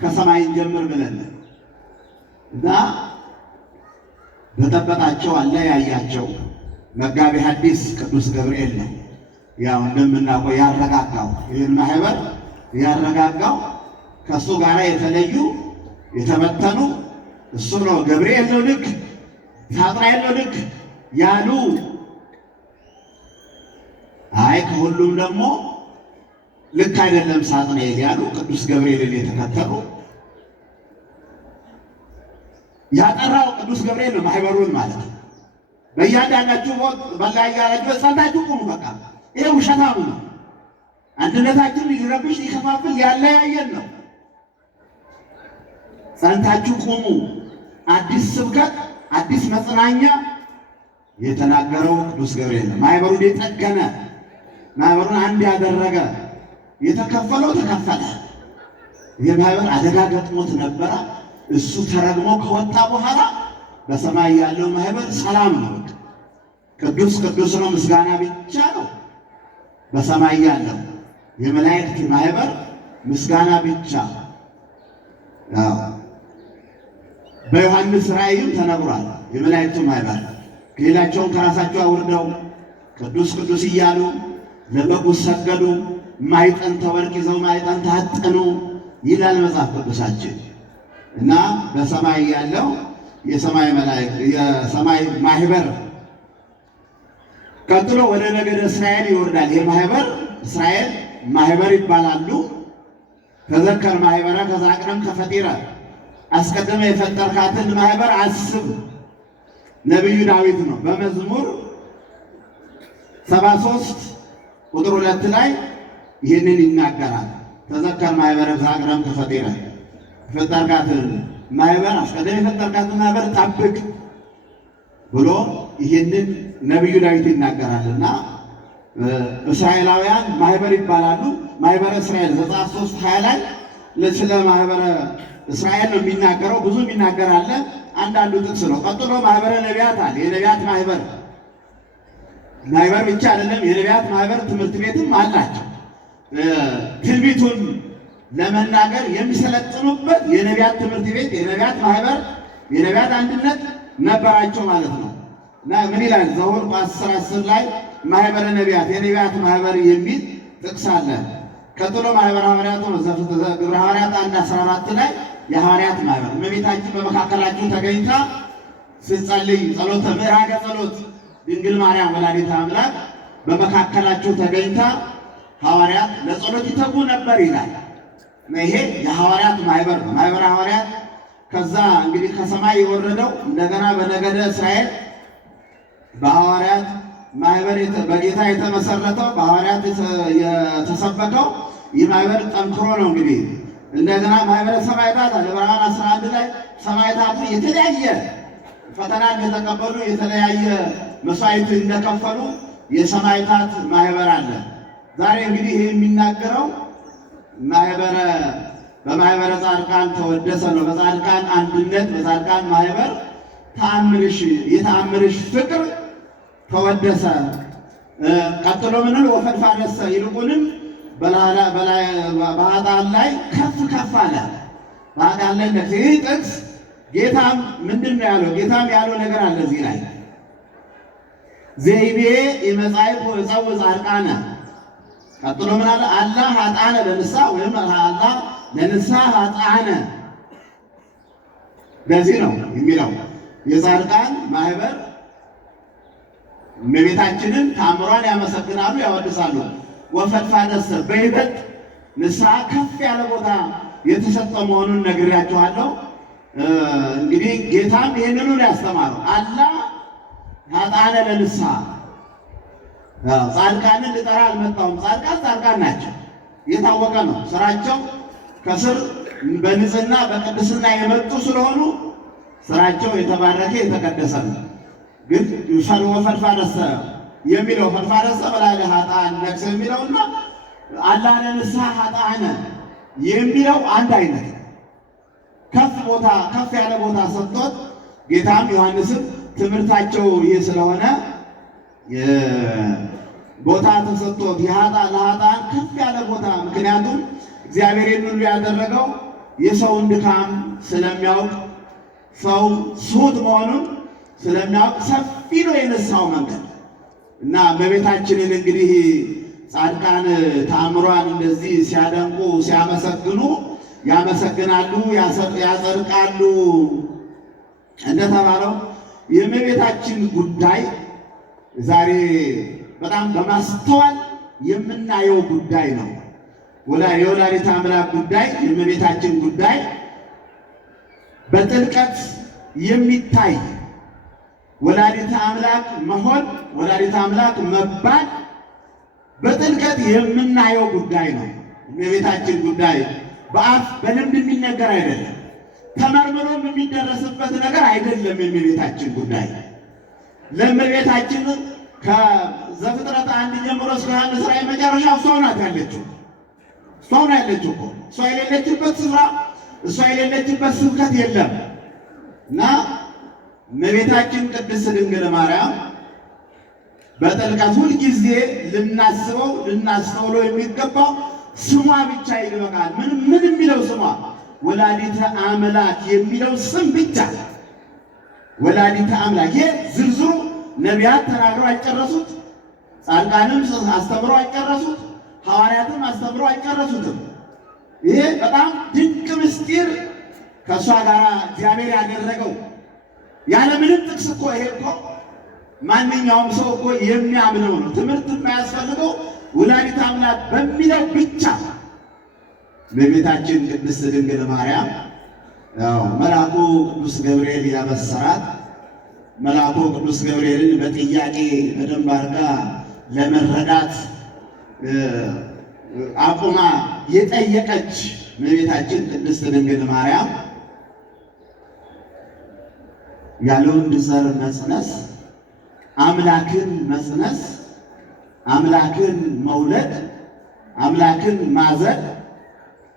ከሰማይ እንጀምር ብለን እና በጠበጣቸው አለያያቸው። መጋቤ ሐዲስ ቅዱስ ገብርኤል ነው ያው እንደምናውቀው ያረጋጋው፣ ይህን ማህበር ያረጋጋው ከእሱ ጋር የተለዩ የተበተኑ እሱ ነው። ገብርኤል ነው ልክ፣ ሳጥናኤል ነው ልክ ያሉ አይ ከሁሉም ደግሞ ልክ አይደለም ሳጥናኤል ያሉ ቅዱስ ገብርኤልን የተከተሉ ያጠራው ቅዱስ ገብርኤል ነው ማህበሩን ማለት ነው። በእያንዳንዳችሁ ሞት በላያላችሁ ጸንታችሁ ቁሙ። በቃ ይሄ ውሸታም ነው። አንድነታችንን ሊረብሽ ሊከፋፍል ያለያየን ነው። ጸንታችሁ ቁሙ። አዲስ ስብከት አዲስ መጽናኛ የተናገረው ቅዱስ ገብርኤል ነው። ማህበሩን የጠገነ ማህበሩን አንድ ያደረገ የተከፈለው ተከፈለ። ይህ ማህበር አደጋ ገጥሞት ነበረ። እሱ ተረግሞ ከወጣ በኋላ በሰማይ ያለው ማህበር ሰላም ነው። ቅዱስ ቅዱስ ነው፣ ምስጋና ብቻ ነው። በሰማይ ያለው የመላእክት ማህበር ምስጋና ብቻ። በዮሐንስ ራእይም ተነግሯል። የመላእክቱ ማህበር ሌላቸውን ከራሳቸው አውርደው ቅዱስ ቅዱስ እያሉ ለበጉ ሰገዱ፣ ማዕጠንተ ወርቅ ይዘው ማዕጠንተ አጠኑ ይላል መጽሐፍ ቅዱሳችን። እና በሰማይ ያለው የሰማይ መላእክት የሰማይ ማህበር ቀጥሎ ወደ ነገደ እስራኤል ይወርዳል። ይህ ማህበር እስራኤል ማህበር ይባላሉ። ተዘከር ማህበረ ከዛቅረም ከፈጢረ አስቀድመ የፈጠርካትን ማህበር አስብ። ነቢዩ ዳዊት ነው በመዝሙር 73 ቁጥር 2 ላይ ይህንን ይናገራል። ተዘከር ማህበረ ከዛቅረም ከፈጢረ የፈጠርካትን ማህበር አስቀድመ የፈጠርካትን ማህበር ጠብቅ ብሎ ይህንን ነቢዩ ዳዊት ይናገራልና እስራኤላውያን ማህበር ይባላሉ። ማህበረ እስራኤል ዘጸአት 3:20 ላይ ስለ ማህበረ እስራኤል ነው የሚናገረው። ብዙ የሚናገር አለ፣ አንዳንዱ ጥቅስ ነው። ቀጥሎ ማህበረ ነቢያት አለ። የነቢያት ማህበር ብቻ አይደለም፣ የነቢያት ማህበር ትምህርት ቤትም አላቸው። ትንቢቱን ለመናገር የሚሰለጥኑበት የነቢያት ትምህርት ቤት፣ የነቢያት ማህበር፣ የነቢያት አንድነት ነበራቸው ማለት ነው። እና ምን ይላል ዘኍልቍ 10:10 ላይ ማህበረ ነቢያት የነቢያት ማህበር የሚል ጥቅስ አለ። ቀጥሎ ማህበረ ሐዋርያት ነው። ግብረ ሐዋርያት 1:14 ላይ የሐዋርያት ማህበር እመቤታችን በመካከላችሁ ተገኝታ ስትጸልይ ጸሎተ ምዕራገ ጸሎት ድንግል ማርያም ወላዲተ አምላክ በመካከላችሁ ተገኝታ ሐዋርያት ለጸሎት ይተጉ ነበር ይላል። ይሄ የሐዋርያት ማህበር ነው። ማህበረ ሐዋርያት ከዛ እንግዲህ ከሰማይ የወረደው እንደገና በነገደ እስራኤል በሐዋርያት ማህበር በጌታ የተመሰረተው በሐዋርያት የተሰበከው ይህ ማህበር ጠንክሮ ነው። እንግዲህ እንደገና ማህበረ ሰማዕታት አለ። ዕብራውያን 11 ላይ ሰማዕታቱ የተለያየ ፈተና እንደተቀበሉ የተለያየ መስዋዕት እንደከፈሉ የሰማዕታት ማህበር አለ። ዛሬ እንግዲህ ይሄ የሚናገረው በማህበረ ጻድቃን ተወደሰ ነው። በጻድቃን አንድነት በጻድቃን ማህበር የተአምርሽ ፍቅር ተወደሰ። ቀጥሎ ምንን ወፈድፋደሰ ይልቁንም በኃጥአን ላይ ከፍ ከፍ አለ። በኃጥአን ላይ ይህ ጥቅስ ጌታም ምንድን ነው ያለው? ጌታም ያለው ነገር አለ እዚህ ላይ ዘይቤ የመጻይቁ እፀው ጻድቃነ። ቀጥሎ ምን አለ? አላህ ኃጥአነ ለንስሐ ወይም አላህ ለንስሐ ኃጥአነ። ለዚህ ነው የሚለው የጻድቃን ማህበር እመቤታችንን ተአምሯን ያመሰግናሉ፣ ያወድሳሉ። ወፈድፋደሰ በይበልጥ ንስሐ ከፍ ያለ ቦታ የተሰጠው መሆኑን ነግሬያችኋለሁ። እንግዲህ ጌታም ይህንኑ ነው ያስተማረው። አላህ ኃጥአነ ለንስሐ ጻድቃንን ልጠራ አልመጣሁም። ጻድቃን ናቸው፣ የታወቀ ነው ስራቸው። ከስር በንጽህና በቅድስና የመጡ ስለሆኑ ስራቸው የተባረከ የተቀደሰ ነው። ግን ወፈድፋደሰ የሚለው ፈድፋደሰ በላዕለ ኃጥአን ነግሠ የሚለውና አላህ ለንስሐ ኃጥአነ የሚለው አንድ አይነት ከፍ ያለ ቦታ ሰጥቶት ጌታም ዮሐንስም ትምህርታቸው ይህ ስለሆነ ቦታ ተሰጥቶት ለኃጥአን ከፍ ያለ ቦታ። ምክንያቱም እግዚአብሔር ሁሉ ያደረገው የሰውን ድካም ስለሚያውቅ፣ ሰው ስሁት መሆኑን ስለሚያውቅ ሰፊ ነው የነሳው መንገድ እና እመቤታችንን እንግዲህ ጻድቃን ተአምሯን እንደዚህ ሲያደንቁ ሲያመሰግኑ ያመሰግናሉ፣ ያጸድቃሉ እንደተባለው የእመቤታችን ጉዳይ ዛሬ በጣም በማስተዋል የምናየው ጉዳይ ነው። የወላዲተ አምላክ ጉዳይ የእመቤታችን ጉዳይ በጥልቀት የሚታይ ወላዲተ አምላክ መሆን ወላዲተ አምላክ መባል በጥልቀት የምናየው ጉዳይ ነው። የእመቤታችን ጉዳይ በአፍ በልምድ የሚነገር አይደለም። ተመርምሮም የሚደረስበት ነገር አይደለም። የእመቤታችን ጉዳይ ለእመቤታችን ከዘፍጥረት 1 ጀምሮ እስከ ዮሐንስ ራእይ መጨረሻ እሷ ናት ያለችው። እሷ ናት ያለችው እኮ እሷ የሌለችበት ስፍራ እሷ የሌለችበት ስብከት የለም እና እመቤታችን ቅድስት ድንግል ማርያም በጥልቀት ሁልጊዜ ልናስበው ልናስተውለው የሚገባው ስሟ ብቻ ይበቃል። ምን የሚለው ስሟ ወላዲተ አምላክ የሚለው ስም ብቻ ወላዲተ አምላክ። ይሄ ዝርዝሩ ነቢያት ተናግረው አይጨረሱት፣ ጻድቃንም አስተምረው አይጨረሱት፣ ሐዋርያትም አስተምረው አይጨረሱትም። ይሄ በጣም ድንቅ ምስጢር ከእሷ ጋር እግዚአብሔር ያደረገው ያለምንም ጥቅስ እኮ ይሄ እኮ ማንኛውም ሰው እኮ የሚያምነው ነው። ትምህርት የማያስፈልገው ወላዲተ አምላክ በሚለው ብቻ እመቤታችን ቅድስት ድንግል ማርያም መልአኩ ቅዱስ ገብርኤል ያበሰራት መልአኩ ቅዱስ ገብርኤልን በጥያቄ በደንብ አድርጋ ለመረዳት አቁማ የጠየቀች እመቤታችን ቅድስት ድንግል ማርያም ያለ ወንድ ዘር መጽነስ፣ አምላክን መጽነስ፣ አምላክን መውለድ፣ አምላክን ማዘል፣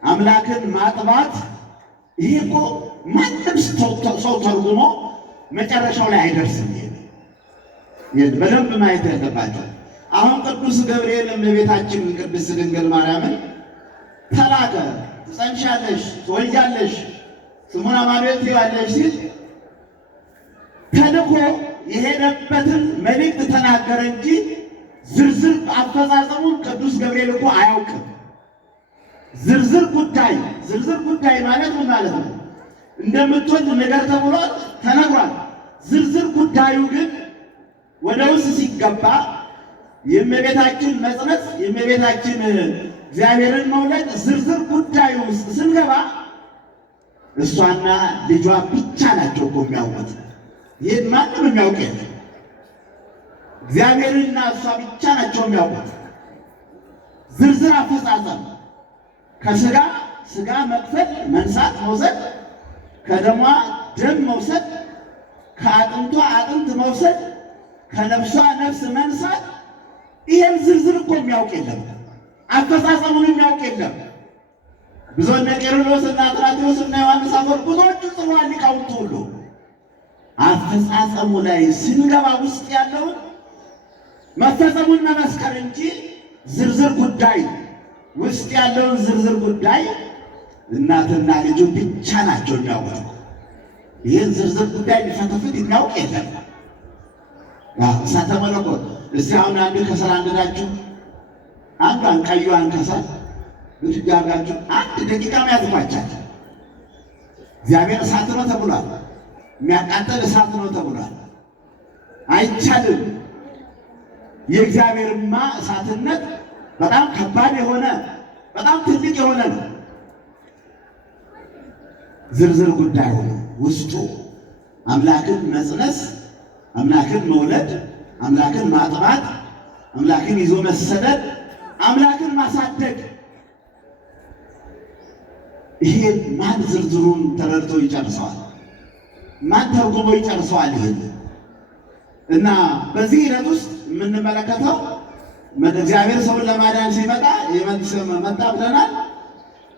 አምላክን ማጥባት ይሄ እኮ ማንም ሰው ተርጉሞ መጨረሻው ላይ አይደርስም። ይሄ በደንብ ማየት ያለባቸው። አሁን ቅዱስ ገብርኤል እመቤታችን ቅድስት ድንግል ማርያምን ተላከ። ትጸንሻለሽ፣ ትወልጃለሽ፣ ስሙን አማኑኤል ትይዋለሽ ሲል ተልኮ የሄደበትን መልእክት ተናገረ እንጂ ዝርዝር አፈጻጸሙን ቅዱስ ገብርኤል እኮ አያውቅም። ዝርዝር ጉዳይ ማለት ምን ማለት ነው? እንደምትወልድ ነገር ተብሏል፣ ተነግሯል። ዝርዝር ጉዳዩ ግን ወደ ውስጥ ሲገባ የእመቤታችን መጽነስ የእመቤታችን እግዚአብሔርን መውለድ ዝርዝር ጉዳዩ ውስጥ ስንገባ እሷና ልጇ ብቻ ናቸው እኮ የሚያውቁት። ይህን ማንም የሚያውቅ የለም። እግዚአብሔርና እሷ ብቻ ናቸው የሚያውቁት። ዝርዝር አፈጻጸም ከስጋ ስጋ መቅፈል መንሳት መውሰድ፣ ከደሟ ደም መውሰድ፣ ከአጥንቷ አጥንት መውሰድ፣ ከነፍሷ ነፍስ መንሳት፣ ይሄን ዝርዝር እኮ የሚያውቅ የለም። አፈጻጸሙን የሚያውቅ የለም። ብዙነ ቄርሎስ እና አትናቴዎስ እና ዮሐንስ አፈወርቅ ብዙዎቹ ጽፏል ሊቃውንቱ ሁሉ። አፈጻጸሙ ላይ ስንገባ ውስጥ ያለውን መፈጸሙን መመስከር እንጂ ዝርዝር ጉዳይ ውስጥ ያለውን ዝርዝር ጉዳይ እናትና ልጁ ብቻ ናቸው የሚያውቁት። ይህን ዝርዝር ጉዳይ ሊፈተፍት የሚያውቅ የለም። እሳተ መለኮት እስቲ አሁን አንድ ከሰል አንድዳችሁ አንዷን ቀዩን ከሰል ብትጋጋችሁ 1 ደቂቃ ያዝባቻል። እግዚአብሔር እሳት ነው ተብሏል። የሚያቃጥል እሳት ነው ተብሏል። አይቻልም። የእግዚአብሔርማ እሳትነት በጣም ከባድ የሆነ በጣም ትልቅ የሆነ ነው። ዝርዝር ጉዳይ ሆኖ ውስጡ አምላክን መጽነስ፣ አምላክን መውለድ፣ አምላክን ማጥባት፣ አምላክን ይዞ መሰደድ፣ አምላክን ማሳደግ። ይሄን ማን ዝርዝሩን ተረድቶ ይጨርሰዋል? ማን ተርጉሞ ይጨርሰዋል? ይሄን እና በዚህ ሂደት ውስጥ የምንመለከተው እግዚአብሔር ሰውን ለማዳን ሲመጣ መጣ ብለናል።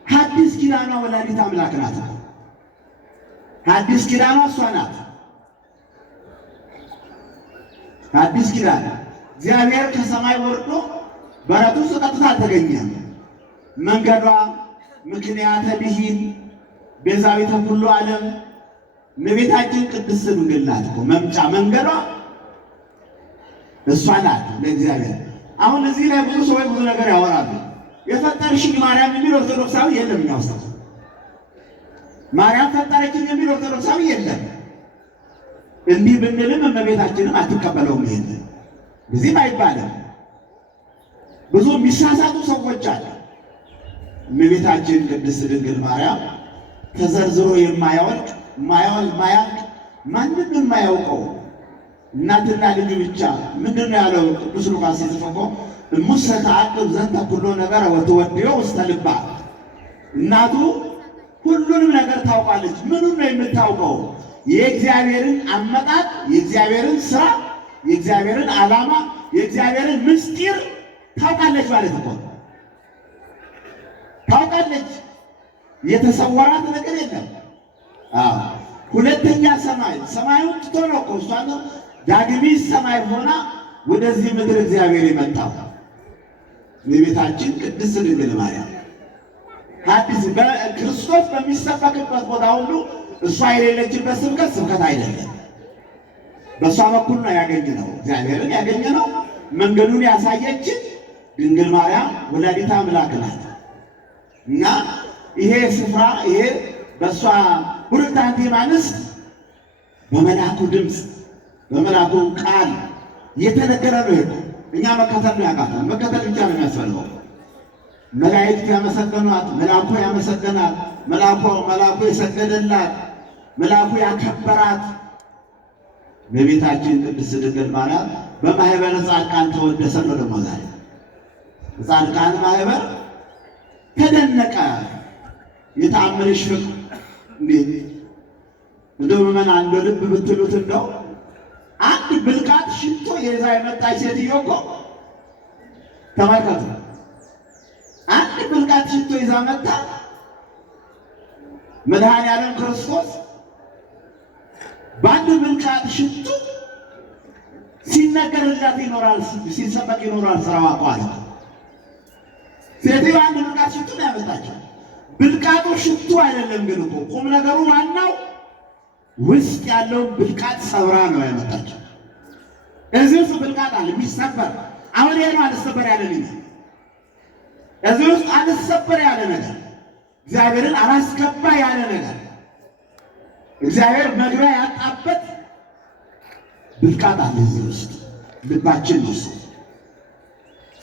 ሐዲስ ኪዳኗ ወላዲተ አምላክ ናት። ሐዲስ ኪዳኗ እሷ ናት። ሐዲስ ኪዳን እግዚአብሔር ከሰማይ ወርዶ በረቱ ቀጥታ አልተገኘም። መንገዷ ምክንያተ ብሂል ቤዛዊተ ኩሉ ዓለም እመቤታችን ቅድስት ድንግል ናት እኮ መምጫ መንገዷ እሷ ናት ለእግዚአብሔር። አሁን እዚህ ላይ ብዙ ሰዎች ብዙ ነገር ያወራሉ። የፈጠርሽኝ ማርያም የሚል ኦርቶዶክሳዊ የለም። እኛ ውስጥ ማርያም ፈጠረችኝ የሚል ኦርቶዶክሳዊ የለም። እንዲህ ብንልም እመቤታችንም አትቀበለውም። ይሄን እዚህም አይባልም። ብዙ የሚሳሳቱ ሰዎች አሉ። እመቤታችን ቅድስት ድንግል ማርያም ተዘርዝሮ የማያወልቅ ማያልቅ ማንም የማያውቀው እናትና ልጁ ብቻ ምንድን ነው ያለው ቅዱስ ሉቃስ ሲጽፎ እሙሰ ተዓቅብ ዘንተ ኩሎ ነገር ወትወድዮ ውስተ ልባ። እናቱ ሁሉንም ነገር ታውቃለች። ምኑን ነው የምታውቀው? የእግዚአብሔርን አመጣጥ፣ የእግዚአብሔርን ስራ፣ የእግዚአብሔርን ዓላማ፣ የእግዚአብሔርን ምስጢር ታውቃለች ማለት እኮ ታውቃለች። የተሰወራት ነገር የለም። ሁለተኛ ሰማዩን ትቶ ነው እኮ እሷ ነው ዳግሚት ሰማይ ሆና ወደዚህ ምድር እግዚአብሔር የመጣው የቤታችን ቅድስት ድንግል ማርያም ሐዲስ በክርስቶስ በሚሰበክበት ቦታ ሁሉ እሷ የሌለችበት ስብከት አይደለም። በእሷ በኩል ነው ያገኘነው እግዚአብሔርን ያገኘነው። መንገዱን ያሳየችን ድንግል ማርያም ወላዲተ አምላክ ናት እና ይሄ ስፍራ ይሄ በእሷ ሁለት አንቴም አንስት በመልአኩ ድምፅ በመልአኩ ቃል እየተነገረ ነው። ይሄ እኛ መከተል ነው ያቃተን። መከተል ብቻ ነው የሚያስፈልገው። መላእክት ያመሰገኗት፣ መልአኩ ያመሰገናት፣ መልአኩ የሰገደላት፣ መልአኩ ያከበራት በቤታችን ቅድስት ድንግል ማርያም በማህበረ ጻድቃን ተወደሰ ነው። ደግሞ ዛሬ ጻድቃን ማህበር ተደነቀ። የተአምርሽ ፍቅር እንዴት እንደው ምዕመናን አንድ ልብ ብትሉት እንደው አንድ ብልቃጥ ሽቶ የዛ የመጣች ሴትዮ እኮ ተመልከቱ። አንድ ብልቃጥ ሽቶ ይዛ መጣ። መድኃኔዓለም ክርስቶስ በአንድ ብልቃጥ ሽቶ ሲነገርላት ይኖራል፣ ሲሰበክ ይኖራል። ስራዋ ቋል ሴትዮ አንድ ብልቃጥ ሽቶ ነው ያመጣችው። ብልቃጡ ሽቱ አይደለም ግን እኮ ቁም ነገሩ ዋናው ውስጥ ያለውን ብልቃጥ ሰብራ ነው ያመጣችው። እዚህ ውስጥ ብልቃጥ አለ የሚሰበር። አሁን ይሄ ነው አልሰበር ያለልኝ። እዚህ ውስጥ አልሰበር ያለ ነገር፣ እግዚአብሔርን አላስገባ ያለ ነገር፣ እግዚአብሔር መግቢያ ያጣበት ብልቃጥ አለ እዚህ ውስጥ። ልባችን ነው እሱ።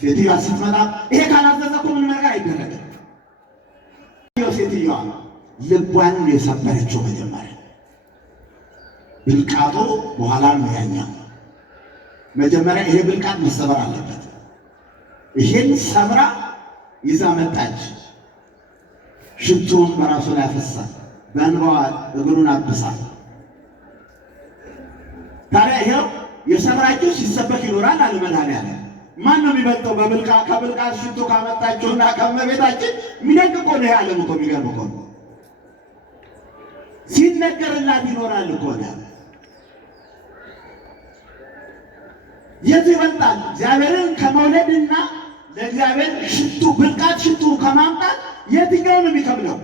ሴትዮዋ ስትመጣ ይሄ ካላዘዘ እኮ ምን ነገር አይደረግም። ሴትዮዋ ልቧን የሰበረችው መጀመሪያ ብልቃጡ በኋላ ነው ያኛው። መጀመሪያ ይሄ ብልቃጥ መሰበር አለበት። ይሄን ሰብራ ይዛ መጣች። ሽቱን በራሱ ላይ አፈሳ፣ በእንባዋ እግሩን አብሳ። ታዲያ ይሄው የሰብራችሁ ሲሰበክ ይኖራል አለ መድኃኔዓለም። ማን ነው የሚበልጠው? ከብልቃጥ ሽቱ ካመጣችሁና ከእመቤታችን የሚደንቅ እኮ ነው። ዓለም እኮ የሚገርም እኮ ነው። ሲነገርላት ይኖራል እኮ ነው። የቱ ይበልጣል? እግዚአብሔርን ከመውለድና ለእግዚአብሔር ሽቱ ብልቃጥ ሽቱ ከማምጣት የትኛው ነው የሚከብደው?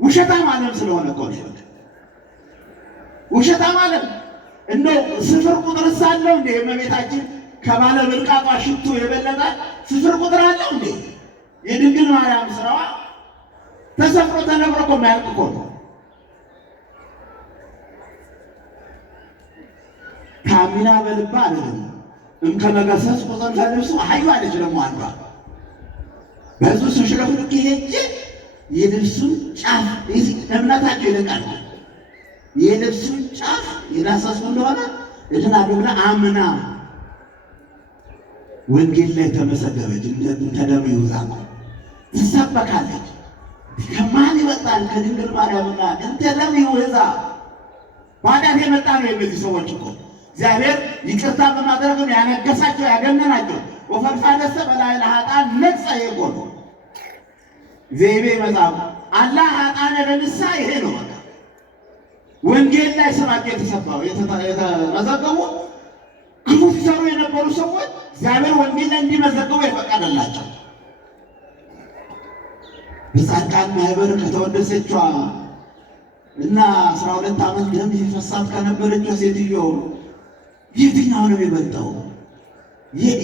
ውሸታም ዓለም ስለሆነ እኮ ነው። ውሸታም ዓለም እንደው ስፍር ቁጥር ሳለው እንደ እመቤታችን ከባለ ብልቃጧ ሽቱ የበለጠ ስፍር ቁጥር አለው እንዴ? የድንግል ማርያም ስራዋ ተሰፍሮ ተነግሮ እኮ የማያልቅ እኮ ነው። ካሚና በልባ አይደለም እምከመገሰጽ ቁጥር ለልብሱ አዩ አለች። ደግሞ አንዷ በዙ ስሽረፍርቅ ሄጄ የልብሱን ጫፍ እምነታቸው ይልቃል። የልብሱን ጫፍ የዳሰስኩ እንደሆነ እድናለሁ ብላ አምና ወንጌል ላይ ተመሰገበች። እንተደሙ ይውዛ ትሰበካለች። ከማን ይወጣል? ከድንግል ማርያምና እንተደሙ ይውዛ። ባዳት የመጣ ነው። የእነዚህ ሰዎች እኮ እግዚአብሔር ይቅርታ በማድረግም ያነገሳቸው ያገነናቸው። ወፈርፋለሰ በላይ ለኃጥአን ነጻ የቆሙ ዘይቤ መጽሐፍ አላህ ኃጥአን ለንሳ ይሄ ነው። በቃ ወንጌል ላይ ስማቸው የተሰባው የተመዘገቡ ክፉ ሲሰሩ የነበሩ ሰዎች እግዚአብሔር ወንጌል ላይ እንዲመዘግቡ የፈቀደላቸው በጻድቃን ማህበር ከተወደሰችዋ እና 12 ዓመት ደም ሲፈሳት ከነበረችው ሴትዮ የትኛው ነው የሚበልጠው?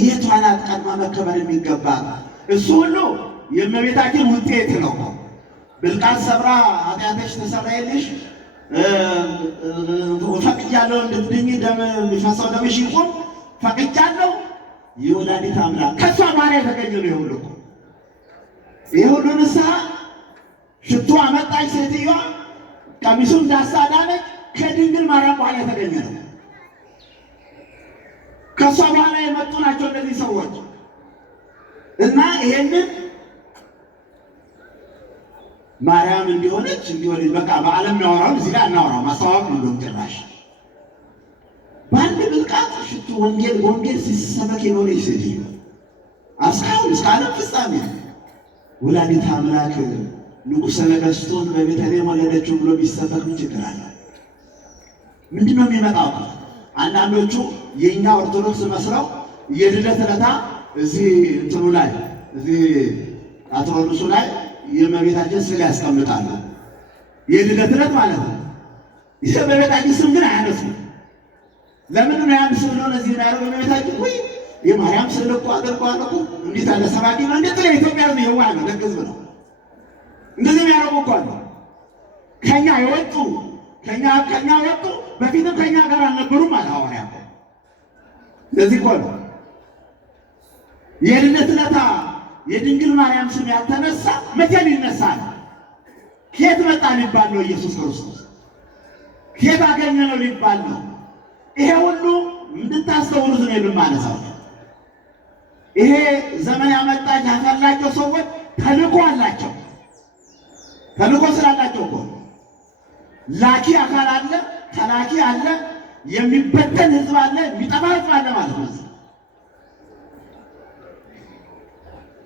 የቷ ናት ቀድማ መከበር የሚገባ? እሱ ሁሉ የእመቤታችን ውጤት ነው። ብልቃት ሰብራ ኃጢአትሽ ተሰረየልሽ ፈቅጃለሁ እንድትድኚ ደም የሚፈሰው ደምሽ ይቁም ፈቅጃለሁ። የወላዲተ አምላክ ከሷ በኋላ የተገኘ ነው። ይህ ሁሉ ንስሐ ሽቱ አመጣች ሴትዮዋ፣ ቀሚሱን ዳሳዳለች። ከድንግል ማርያም በኋላ የተገኘ ነው። ከሷ በኋላ የመጡ ናቸው እነዚህ ሰዎች እና ይሄንን ማርያም እንዲሆነች በቃ በዓለም እናወራው እዚህ ላይ እናወራው ማስተዋወቅ ነው። ጭራሽ በአንድ ብልቃጥ ሽቱ ወንጌል ሲሰበክ የኖረች ሴትዮ እስካሁን እስከ ዓለም ፍጻሜ ወላዲተ አምላክ ንጉሠ ነገሥቱን በቤተልሔም ወለደችው ብሎ ቢሰበክ ምን ችግር አለ? ምንድን ነው የሚመጣው? አንዳንዶቹ የእኛ ኦርቶዶክስ መስለው የልደት ዕለት እዚህ እንትኑ ላይ እዚህ አትሮንሱ ላይ የእመቤታችን ስዕል ያስቀምጣሉ። የልደት ዕለት ማለት ነው። የእመቤታችን ስም ግን አያነሱም። ለምን ነው ያን ስዕል ነው እዚህ ላይ ያለው? እመቤታችን ወይ የማርያም ስዕል እኮ አድርገዋል እኮ እንዴት አለ ሰባኪ ነው እንዴት ነው? ኢትዮጵያ ነው የዋህ ነው ደግ ሕዝብ ነው። እንደዚህ የሚያደርጉ እኮ አሉ። ከኛ የወጡ ከኛ ወጡ በፊትም ከኛ ጋር አልነበሩም አለ ሐዋርያው። ለዚህ እኮ ነው የልደት ዕለት የድንግል ማርያም ስም ያልተነሳ መቼ ሊነሳ ነው? ከየት መጣ ሊባል ነው? ኢየሱስ ክርስቶስ ከየት አገኘ ነው ሊባል ነው? ይሄ ሁሉ እንድታስተውሉት ነው የምማነሳው። ይሄ ዘመን ያመጣች ያፈላቸው ሰዎች ተልእኮ አላቸው። ተልእኮ ስላላቸው እኮ ላኪ አካል አለ፣ ተላኪ አለ፣ የሚበተን ህዝብ አለ፣ የሚጠፋ ህዝብ አለ ማለት ነው።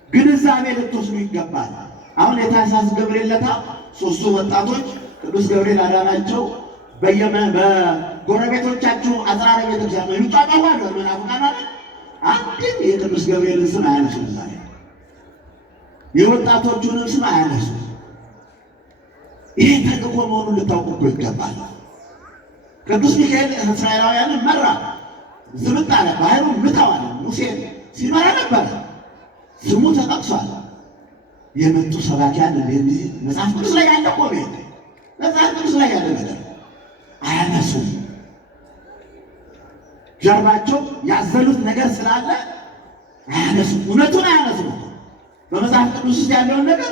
ግንዛቤ ልትወስዱ ይገባል። አሁን የታኅሳስ ገብርኤል ዕለት ሶስቱ ወጣቶች ቅዱስ ገብርኤል አዳናቸው። በጎረቤቶቻችሁ አጽራረ ቤተክርስቲያን ነው ይጣጣዋል። መናፍቃን አለ አንድም የቅዱስ ገብርኤልን ስም አያነሱም። ዛሬ የወጣቶቹንም ስም አያነሱም። ይሄ ተልእኮ መሆኑን ልታውቁ እኮ ይገባል። ቅዱስ ሚካኤል እስራኤላውያንን መራ፣ ዝብጥ አለ፣ ባህሩን ምታዋል። ሙሴን ሲመራ ነበረ። ስሙ ተጠቅሷል። የመጡ ሰባኪያን እንደዚህ መጽሐፍ ቅዱስ ላይ ያለ እኮ ነው። መጽሐፍ ቅዱስ ላይ ያለ ነገር አያነሱም። ጀርባቸው ያዘሉት ነገር ስላለ አያነሱም። እውነቱን አያነሱም። በመጽሐፍ ቅዱስ ውስጥ ያለውን ነገር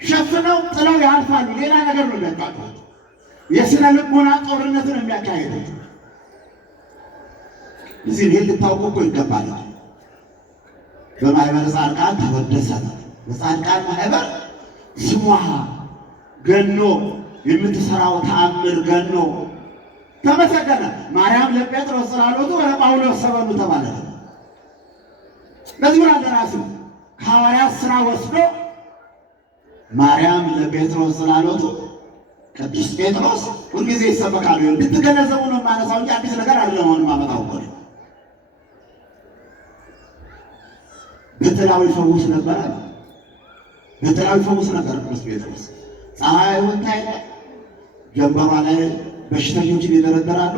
ሸፍነው ጥለው ያልፋሉ። ሌላ ነገር ነው የሚያቃጥሉት። የስነ ልቦና ጦርነትን የሚያካሄዱት። እዚህ ይሄን ልታውቁ እኮ ይገባል። በማህበረ ጻድቃን ተወደሰ። በጻድቃን ማህበር ስሟ ገኖ የምትሰራው ተአምር ገኖ ተመሰገነ። ማርያም ለጴጥሮስ ጸላሎቱ ወለጳውሎስ ሰበኑ ተባለ። ለዚህ ብላ ደራሲው ከሐዋርያት ሥራ ወስዶ ማርያም ለጴጥሮስ ጸላሎቱ ቅዱስ ጴጥሮስ ሁልጊዜ ይሰበካሉ። እንድትገነዘቡ ነው የማነሳው እንጂ አዲስ ነገር አይደለም። አሁን ማመጣው እኮ በጥላው ይፈውስ ነበር። በጥላው ይፈውስ ነበር ቅዱስ ጴጥሮስ። ፀሐይ ወጣ ጀንበሯ ላይ በሽተኞችን ይደረደራሉ።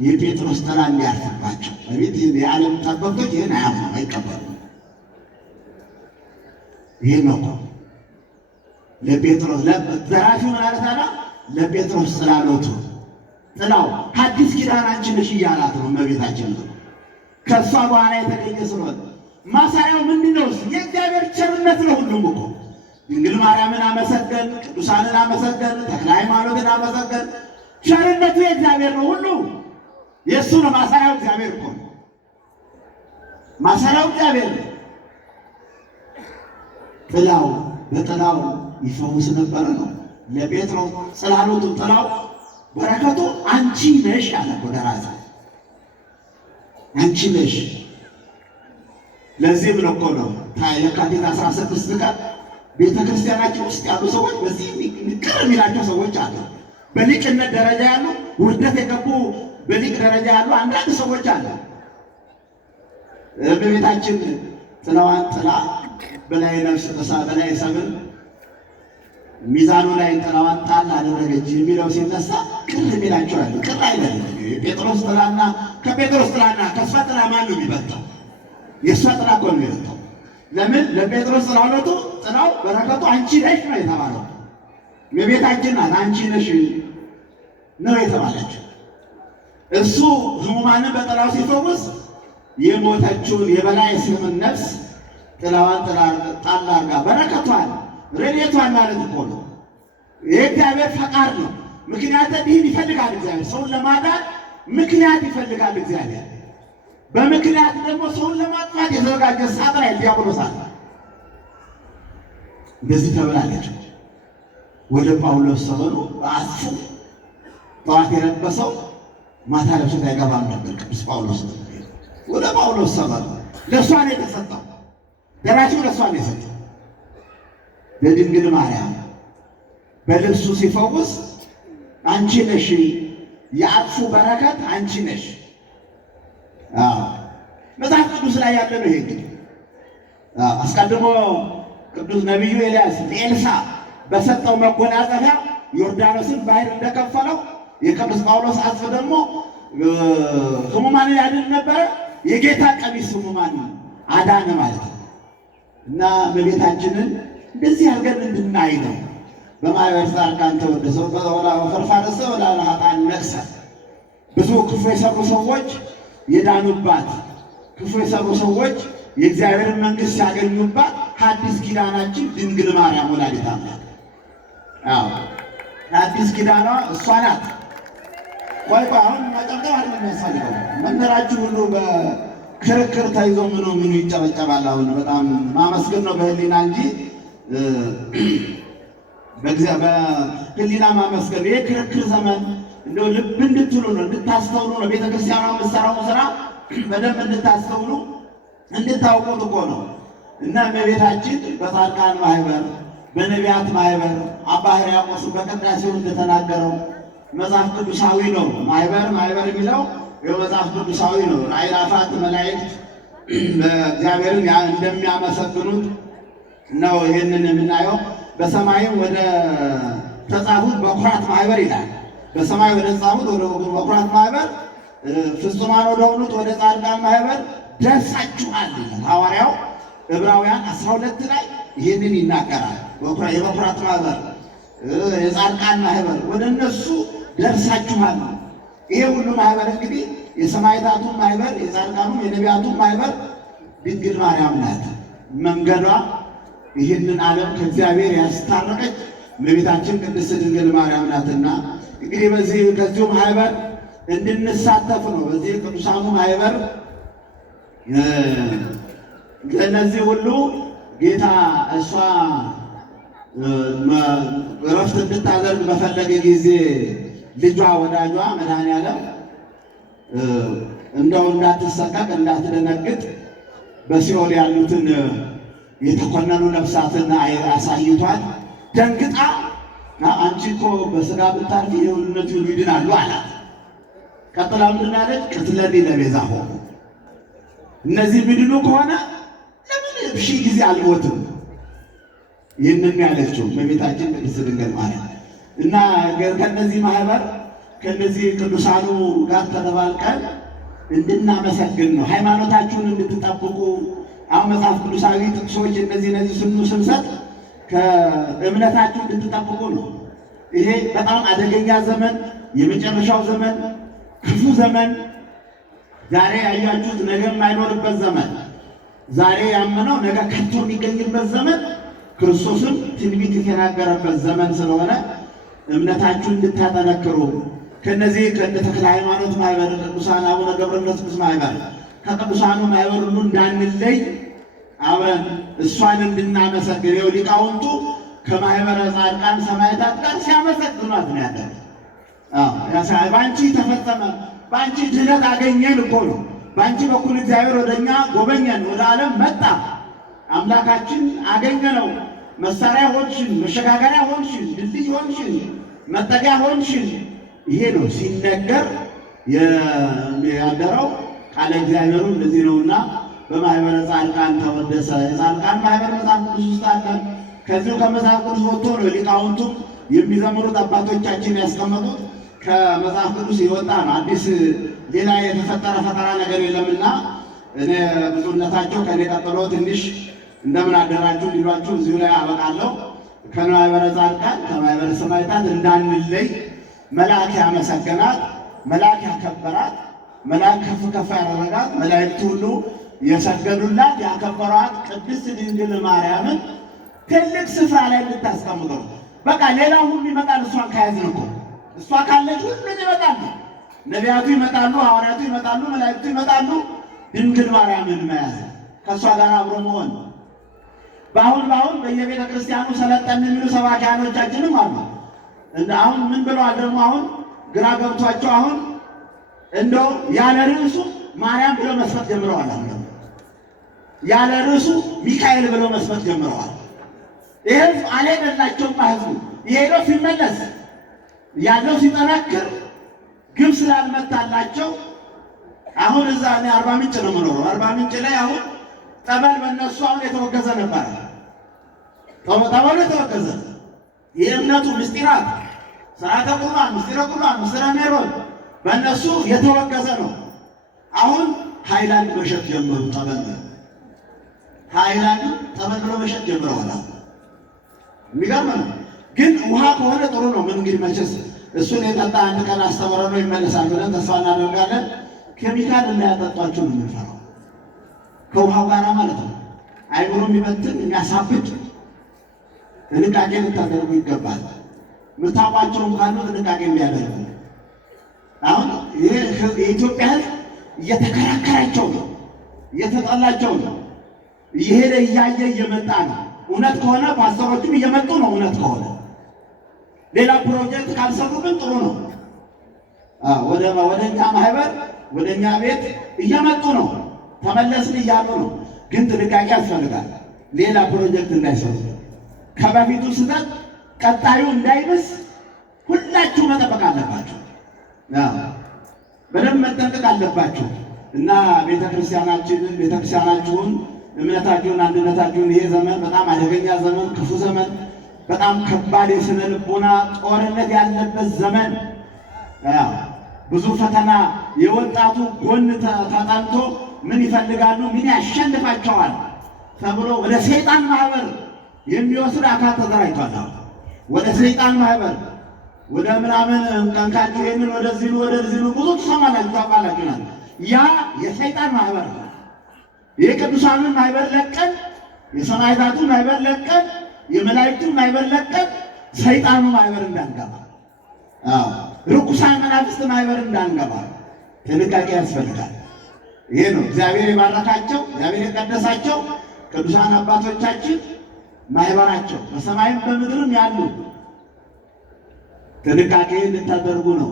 የጴጥሮስ ጥላ እንዲያርፍባቸው በቤት የዓለም ጠበብቶች ይህን አያምኑም፣ አይቀበሉም። ይህ ነው ለጴጥሮስ ዘራፊው ማለት አላ ለጴጥሮስ ጽላሎቱ ጥላው ሐዲስ ኪዳን አንቺ ነሽ እያላት ነው እመቤታችን። ከእሷ በኋላ የተገኘ ስለሆነ ማሰሪያው ምንድን ነው? የእግዚአብሔር ቸርነት ነው። ሁሉም እኮ ድንግል ማርያምን አመሰገን፣ ቅዱሳንን አመሰገን፣ ተክለ ሃይማኖትን አመሰገን። ቸርነቱ የእግዚአብሔር ነው። ሁሉ የእሱ ነው። ማሰሪያው እግዚአብሔር እኮ ነው። ማሰሪያው እግዚአብሔር ነው። ጥላው በጥላው ይፈውስ ነበረ ነው ለጴጥሮስ ጽላሎቱ ጥላው በረከቱ አንቺ ነሽ አለ ወደ ራሳ አንቺ ነሽ። ለዚህ ብሎ እኮ ነው የካቲት 16 ቀን ቤተ ክርስቲያናችን ውስጥ ያሉ ሰዎች በዚህ ቅር የሚላቸው ሰዎች አሉ። በሊቅነት ደረጃ ያሉ ውርደት የገቡ በሊቅ ደረጃ ያሉ አንዳንድ ሰዎች አሉ። እመቤታችን ጥላዋን ጥላ በላይ ነፍስ ጥሳ በላይ ሰብን ሚዛኑ ላይ ጥላዋን ጣል አደረገች የሚለው ሲነሳ ቅር የሚላቸው ያሉ ቅር አይደለም። ጴጥሮስ ጥላና ከጴጥሮስ ጥላና ከእሷ ጥላ ማን ነው የሚበልጠው? የእሷ ጥላ እኮ ነው የሚበልጠው። ለምን? ለጴጥሮስ ጥላውነቱ ጥላው በረከቱ አንቺ ነሽ ነው የተባለው። እመቤታችን ናት አንቺ ነሽ ነው የተባለችው። እሱ ሕሙማንን በጥላው ሲፈውስ የሞተችውን የበላይ ስምን ነፍስ ጥላዋን ጣል አድርጋ በረከቷን ረድኤቷን ማለት እኮ ነው። የእግዚአብሔር ፈቃድ ነው። ምክንያት ይህን ይፈልጋል እግዚአብሔር። ሰውን ለማዳን ምክንያት ይፈልጋል እግዚአብሔር። በምክንያት ደግሞ ሰውን ለማጥፋት የተዘጋጀ ሳጥን ዲያብሎስ አለ። እንደዚህ ተብላለች። ወደ ጳውሎስ ሰበኑ በአስፉ ጠዋት የለበሰው ማታ ለብሶት አይገባም ነበር ቅዱስ ጳውሎስ። ወደ ጳውሎስ ሰበኑ ለእሷ ነው የተሰጠው። ደራሲው ለእሷ ነው የሰጠው። ለድንግል ማርያም በልብሱ ሲፈውስ አንቺ ነሽ፣ የአጥፉ በረከት አንቺ ነሽ። መጽሐፍ ቅዱስ ላይ ያለ ነው። ይሄ እንግዲህ አስቀድሞ ቅዱስ ነቢዩ ኤልያስ ለኤልሳ በሰጠው መጎናጸፊያ ዮርዳኖስን ባህር እንደከፈለው የቅዱስ ጳውሎስ አጥፍ ደግሞ ሕሙማንን ያድን ነበረ። የጌታ ቀሚስ ሕሙማን አዳነ ማለት ነው። እና እመቤታችንን እንደዚህ አድርገን እንድናይ ነው። በማኅበረ ጻድቃን ተወድሰው ፈርፋደሰ ወላለ ኃጥአን ነግሣ። ብዙ ክፉ የሰሩ ሰዎች የዳኑባት፣ ክፉ የሰሩ ሰዎች የእግዚአብሔርን መንግሥት ሲያገኙባት ሐዲስ ኪዳናችን ድንግል ማርያም ወላዲተ አምላክ። ሐዲስ ኪዳኗ እሷ ናት። ቆይ አሁን መጨብጨብ አይደለም የሚያስፈልገው። መንደራችሁ ሁሉ በክርክር ተይዞ ምኑ ይጨበጨባል። አሁን በጣም ማመስገን ነው በህሊና እንጂ በህሊና ማመስገን። ይህ ክርክር ዘመን እንደው ልብ እንድትሉ ነው፣ እንድታስተውሉ ነው። ቤተክርስቲያኗ የምትሰራው ስራ በደንብ እንድታስተውሉ እንድታውቁት እኮ ነው። እና እመቤታችን በጻድቃን ማህበር፣ በነቢያት ማህበር አባ ሕርያቆስ በቅዳሴው እንደተናገረው መጽሐፍ ቅዱሳዊ ነው። ማህበር የሚለው መጽሐፍ ቅዱሳዊ ነው። አእላፋት መላእክት እግዚአብሔርን እንደሚያመሰግኑት ነው። ይህንን የምናየው በሰማይም ወደ ተጻፉት በኩራት ማህበር ይላል። በሰማይ ወደ ተጻፉት ወደ በኩራት ማህበር፣ ፍጹማን ወደ ሆኑት ወደ ጻድቃን ማህበር ደርሳችኋል ይላል ሐዋርያው። ዕብራውያን 12 ላይ ይህንን ይናገራል። የበኩራት ማህበር፣ የጻድቃን ማህበር ወደ እነሱ ደርሳችኋል። ይሄ ሁሉ ማህበር እንግዲህ የሰማዕታቱን ማህበር፣ የጻድቃኑም የነቢያቱን ማህበር ድንግል ማርያም ናት። መንገዷ ይህንን ዓለም ከእግዚአብሔር ያስታረቀች እመቤታችን ቅድስት ድንግል ማርያም ናትና እንግዲህ ከዚሁ ማህበር እንድንሳተፍ ነው። በዚህ ቅዱሳኑ ማህበር ለእነዚህ ሁሉ ጌታ እሷ እረፍት እንድታደርግ በፈለገ ጊዜ ልጇ ወዳጇ መድኃኔዓለም እንደው እንዳትሰቀቅ እንዳትደነግጥ በሲኦል ያሉትን የተኮነኑ ነፍሳትን አሳይቷል። ደንግጣ አንቺ እኮ በሥጋ ብታርፊ የሁሉነት ሁሉ ይድናሉ አላት። ቀጥላ ምንድን አለች? ቅትለኒ ለቤዛሆሙ፣ እነዚህ የሚድኑ ከሆነ ለምን ሺህ ጊዜ አልሞትም? ይህንን ያለችው እመቤታችን ቅድስት ድንግል ማርያም እና ከእነዚህ ማህበር ከእነዚህ ቅዱሳኑ ጋር ተደባልቀን እንድናመሰግን ነው። ሃይማኖታችሁን እንድትጠብቁ አሁን መጽሐፍ ቅዱሳዊ ጥቅሶች እነዚህ ስንሰጥ ከእምነታችሁ እንድትጠብቁ ነው። ይሄ በጣም አደገኛ ዘመን፣ የመጨረሻው ዘመን፣ ክፉ ዘመን፣ ዛሬ ያያችሁት ነገ የማይኖርበት ዘመን፣ ዛሬ ያመነው ነገ ከቶ የሚገኝበት ዘመን፣ ክርስቶስም ትንቢት የተናገረበት ዘመን ስለሆነ እምነታችሁን እንድታጠነክሩ ከነዚህ ከእነ ተክለ ሃይማኖት ማህበር፣ ቅዱሳን አቡነ ገብረመንፈስ ማህበር ከቅዱሳኑ ማህበር ሁሉ እንዳንለይ አብረን እሷን እንድናመሰግን ይኸው ሊቃውንቱ ከማህበረ ጻድቃን ሰማዕታት ጋር ሲያመሰግኗት ነው ያለው። በአንቺ ተፈጸመ፣ በአንቺ ድነት አገኘን እኮ ነው። በአንቺ በኩል እግዚአብሔር ወደኛ ጎበኘን፣ ወደ ዓለም መጣ፣ አምላካችን አገኘነው። መሳሪያ ሆንሽን፣ መሸጋገሪያ ሆንሽን፣ ድልድይ ሆንሽን፣ መጠጊያ ሆንሽን። ይሄ ነው ሲነገር ያደረው ቃለ እግዚአብሔሩ እንደዚህ ነውና በማህበረ ጻድቃን ተወደሰ። የጻድቃን ማህበር መጽሐፍ ቅዱስ ውስጥ አለ። ከዚሁ ከመጽሐፍ ቅዱስ ወጥቶ ነው ሊቃውንቱ የሚዘምሩት አባቶቻችን ያስቀመጡት ከመጽሐፍ ቅዱስ የወጣ ነው። አዲስ ሌላ የተፈጠረ ፈጠራ ነገር የለምና እኔ ብዙነታቸው ከኔ ቀጥሎ ትንሽ እንደምን አደራችሁ ሊሏችሁ እዚሁ ላይ አበቃለሁ። ከማህበረ ጻድቃን ከማህበረ ሰማዕታት እንዳንለይ መልአክ ያመሰገናት፣ መልአክ ያከበራት፣ መልአክ ከፍ ከፍ ያደረጋት፣ መላእክት ሁሉ የሰገዱላት ያከበሯት ቅድስት ድንግል ማርያምን ትልቅ ስፍራ ላይ እንድታስቀምጠው። በቃ ሌላ ሁሉ ይመጣል እሷን ከያዝን እኮ። እሷ ካለች ሁሉም ይመጣሉ። ነቢያቱ ይመጣሉ፣ ሐዋርያቱ ይመጣሉ፣ መላእክቱ ይመጣሉ። ድንግል ማርያምን መያዝ ከእሷ ጋር አብሮ መሆን። በአሁን በየቤተ ክርስቲያኑ ሰለጠን የሚሉ ሰባኪያኖቻችንም አሉ። አሁን ምን ብለዋል ደግሞ? አሁን ግራ ገብቷቸው አሁን እንደው ያለ ርዕሱ ማርያም ብለው መስፈት ጀምረዋል። አሁን ያለ ርዕሱ ሚካኤል ብለው መስፈት ጀምረዋል። ይሄም አልሄደላቸውም። ህዝቡ የሄደው ሲመለስ ያለው ሲጠናክር ግብ ስላልመታላቸው አሁን እዛ እኔ አርባ ምንጭ ነው የምኖረው። አርባ ምንጭ ላይ አሁን ጠበል በእነሱ አሁን የተወገዘ ነበር። ጠበሉ የተወገዘ የእምነቱ ምስጢራት ሥርዓተ ቁርባን፣ ምስጢረ ቁርባን፣ ምስጢረ ሜሮን በእነሱ የተወገዘ ነው። አሁን ሃይላንድ መሸጥ ጀመሩ። ሃይላንድ ጠበል ብሎ መሸጥ ጀምረዋል። የሚገርም ነው። ግን ውሃ ከሆነ ጥሩ ነው። ምን እንግዲህ መቼስ እሱን የጠጣ አንድ ቀን አስተምረ ነው ይመለሳል ብለን ተስፋ እናደርጋለን። ኬሚካል እንዳያጠጧቸው ነው የምንፈራው፣ ከውሃው ጋር ማለት ነው። አይምሮ የሚበትን የሚያሳብድ ጥንቃቄ ልታደርጉ ይገባል። ምታውቋቸውም ካሉ ጥንቃቄ የሚያደርጉ አሁን ይሄ የኢትዮጵያ ሕዝብ እየተከራከራቸው ነው፣ እየተጠላቸው ነው። እየሄደ እያየ እየመጣ ነው። እውነት ከሆነ ፓስተሮችም እየመጡ ነው። እውነት ከሆነ ሌላ ፕሮጀክት ካልሰሩብን ጥሩ ነው። ወደ እኛ ማህበር ወደ እኛ ቤት እየመጡ ነው። ተመለስን እያሉ ነው። ግን ጥንቃቄ ያስፈልጋል። ሌላ ፕሮጀክት እንዳይሰሩ ከበፊቱ ስህተት ቀጣዩ እንዳይብስ ሁላችሁ መጠበቅ አለባችሁ። በደንብ መጠንቀቅ አለባችሁ እና ቤተክርስቲያናችሁን፣ እምነታችሁን፣ አንድነታችሁን ይሄ ዘመን በጣም አደገኛ ዘመን፣ ክፉ ዘመን፣ በጣም ከባድ የስነ ልቦና ጦርነት ያለበት ዘመን፣ ብዙ ፈተና፣ የወጣቱ ጎን ተጣልቶ ምን ይፈልጋሉ፣ ምን ያሸንፋቸዋል ተብሎ ወደ ሰይጣን ማህበር የሚወስድ አካል ተደራጅቷል። ወደ ሰይጣን ማህበር ወደ ምናምን ቀንካችሁ ይህንን ወደዚህ ብዙ ትሰማላችሁ፣ ታውቃላችሁ። ያ የሰይጣን ማህበር ነው። የቅዱሳንን ማህበር ለቀን፣ የሰማዕታቱን ማህበር ለቀን፣ የመላእክቱን ማህበር ለቀን ሰይጣኑ ማህበር እንዳንገባ፣ ርኩሳን መናፍስት ማህበር እንዳንገባ ጥንቃቄ ያስፈልጋል። ይሄ ነው እግዚአብሔር የባረካቸው እግዚአብሔር የቀደሳቸው ቅዱሳን አባቶቻችን ማህበራቸው በሰማይም በምድርም ያሉ ጥንቃቄ እንድታደርጉ ነው።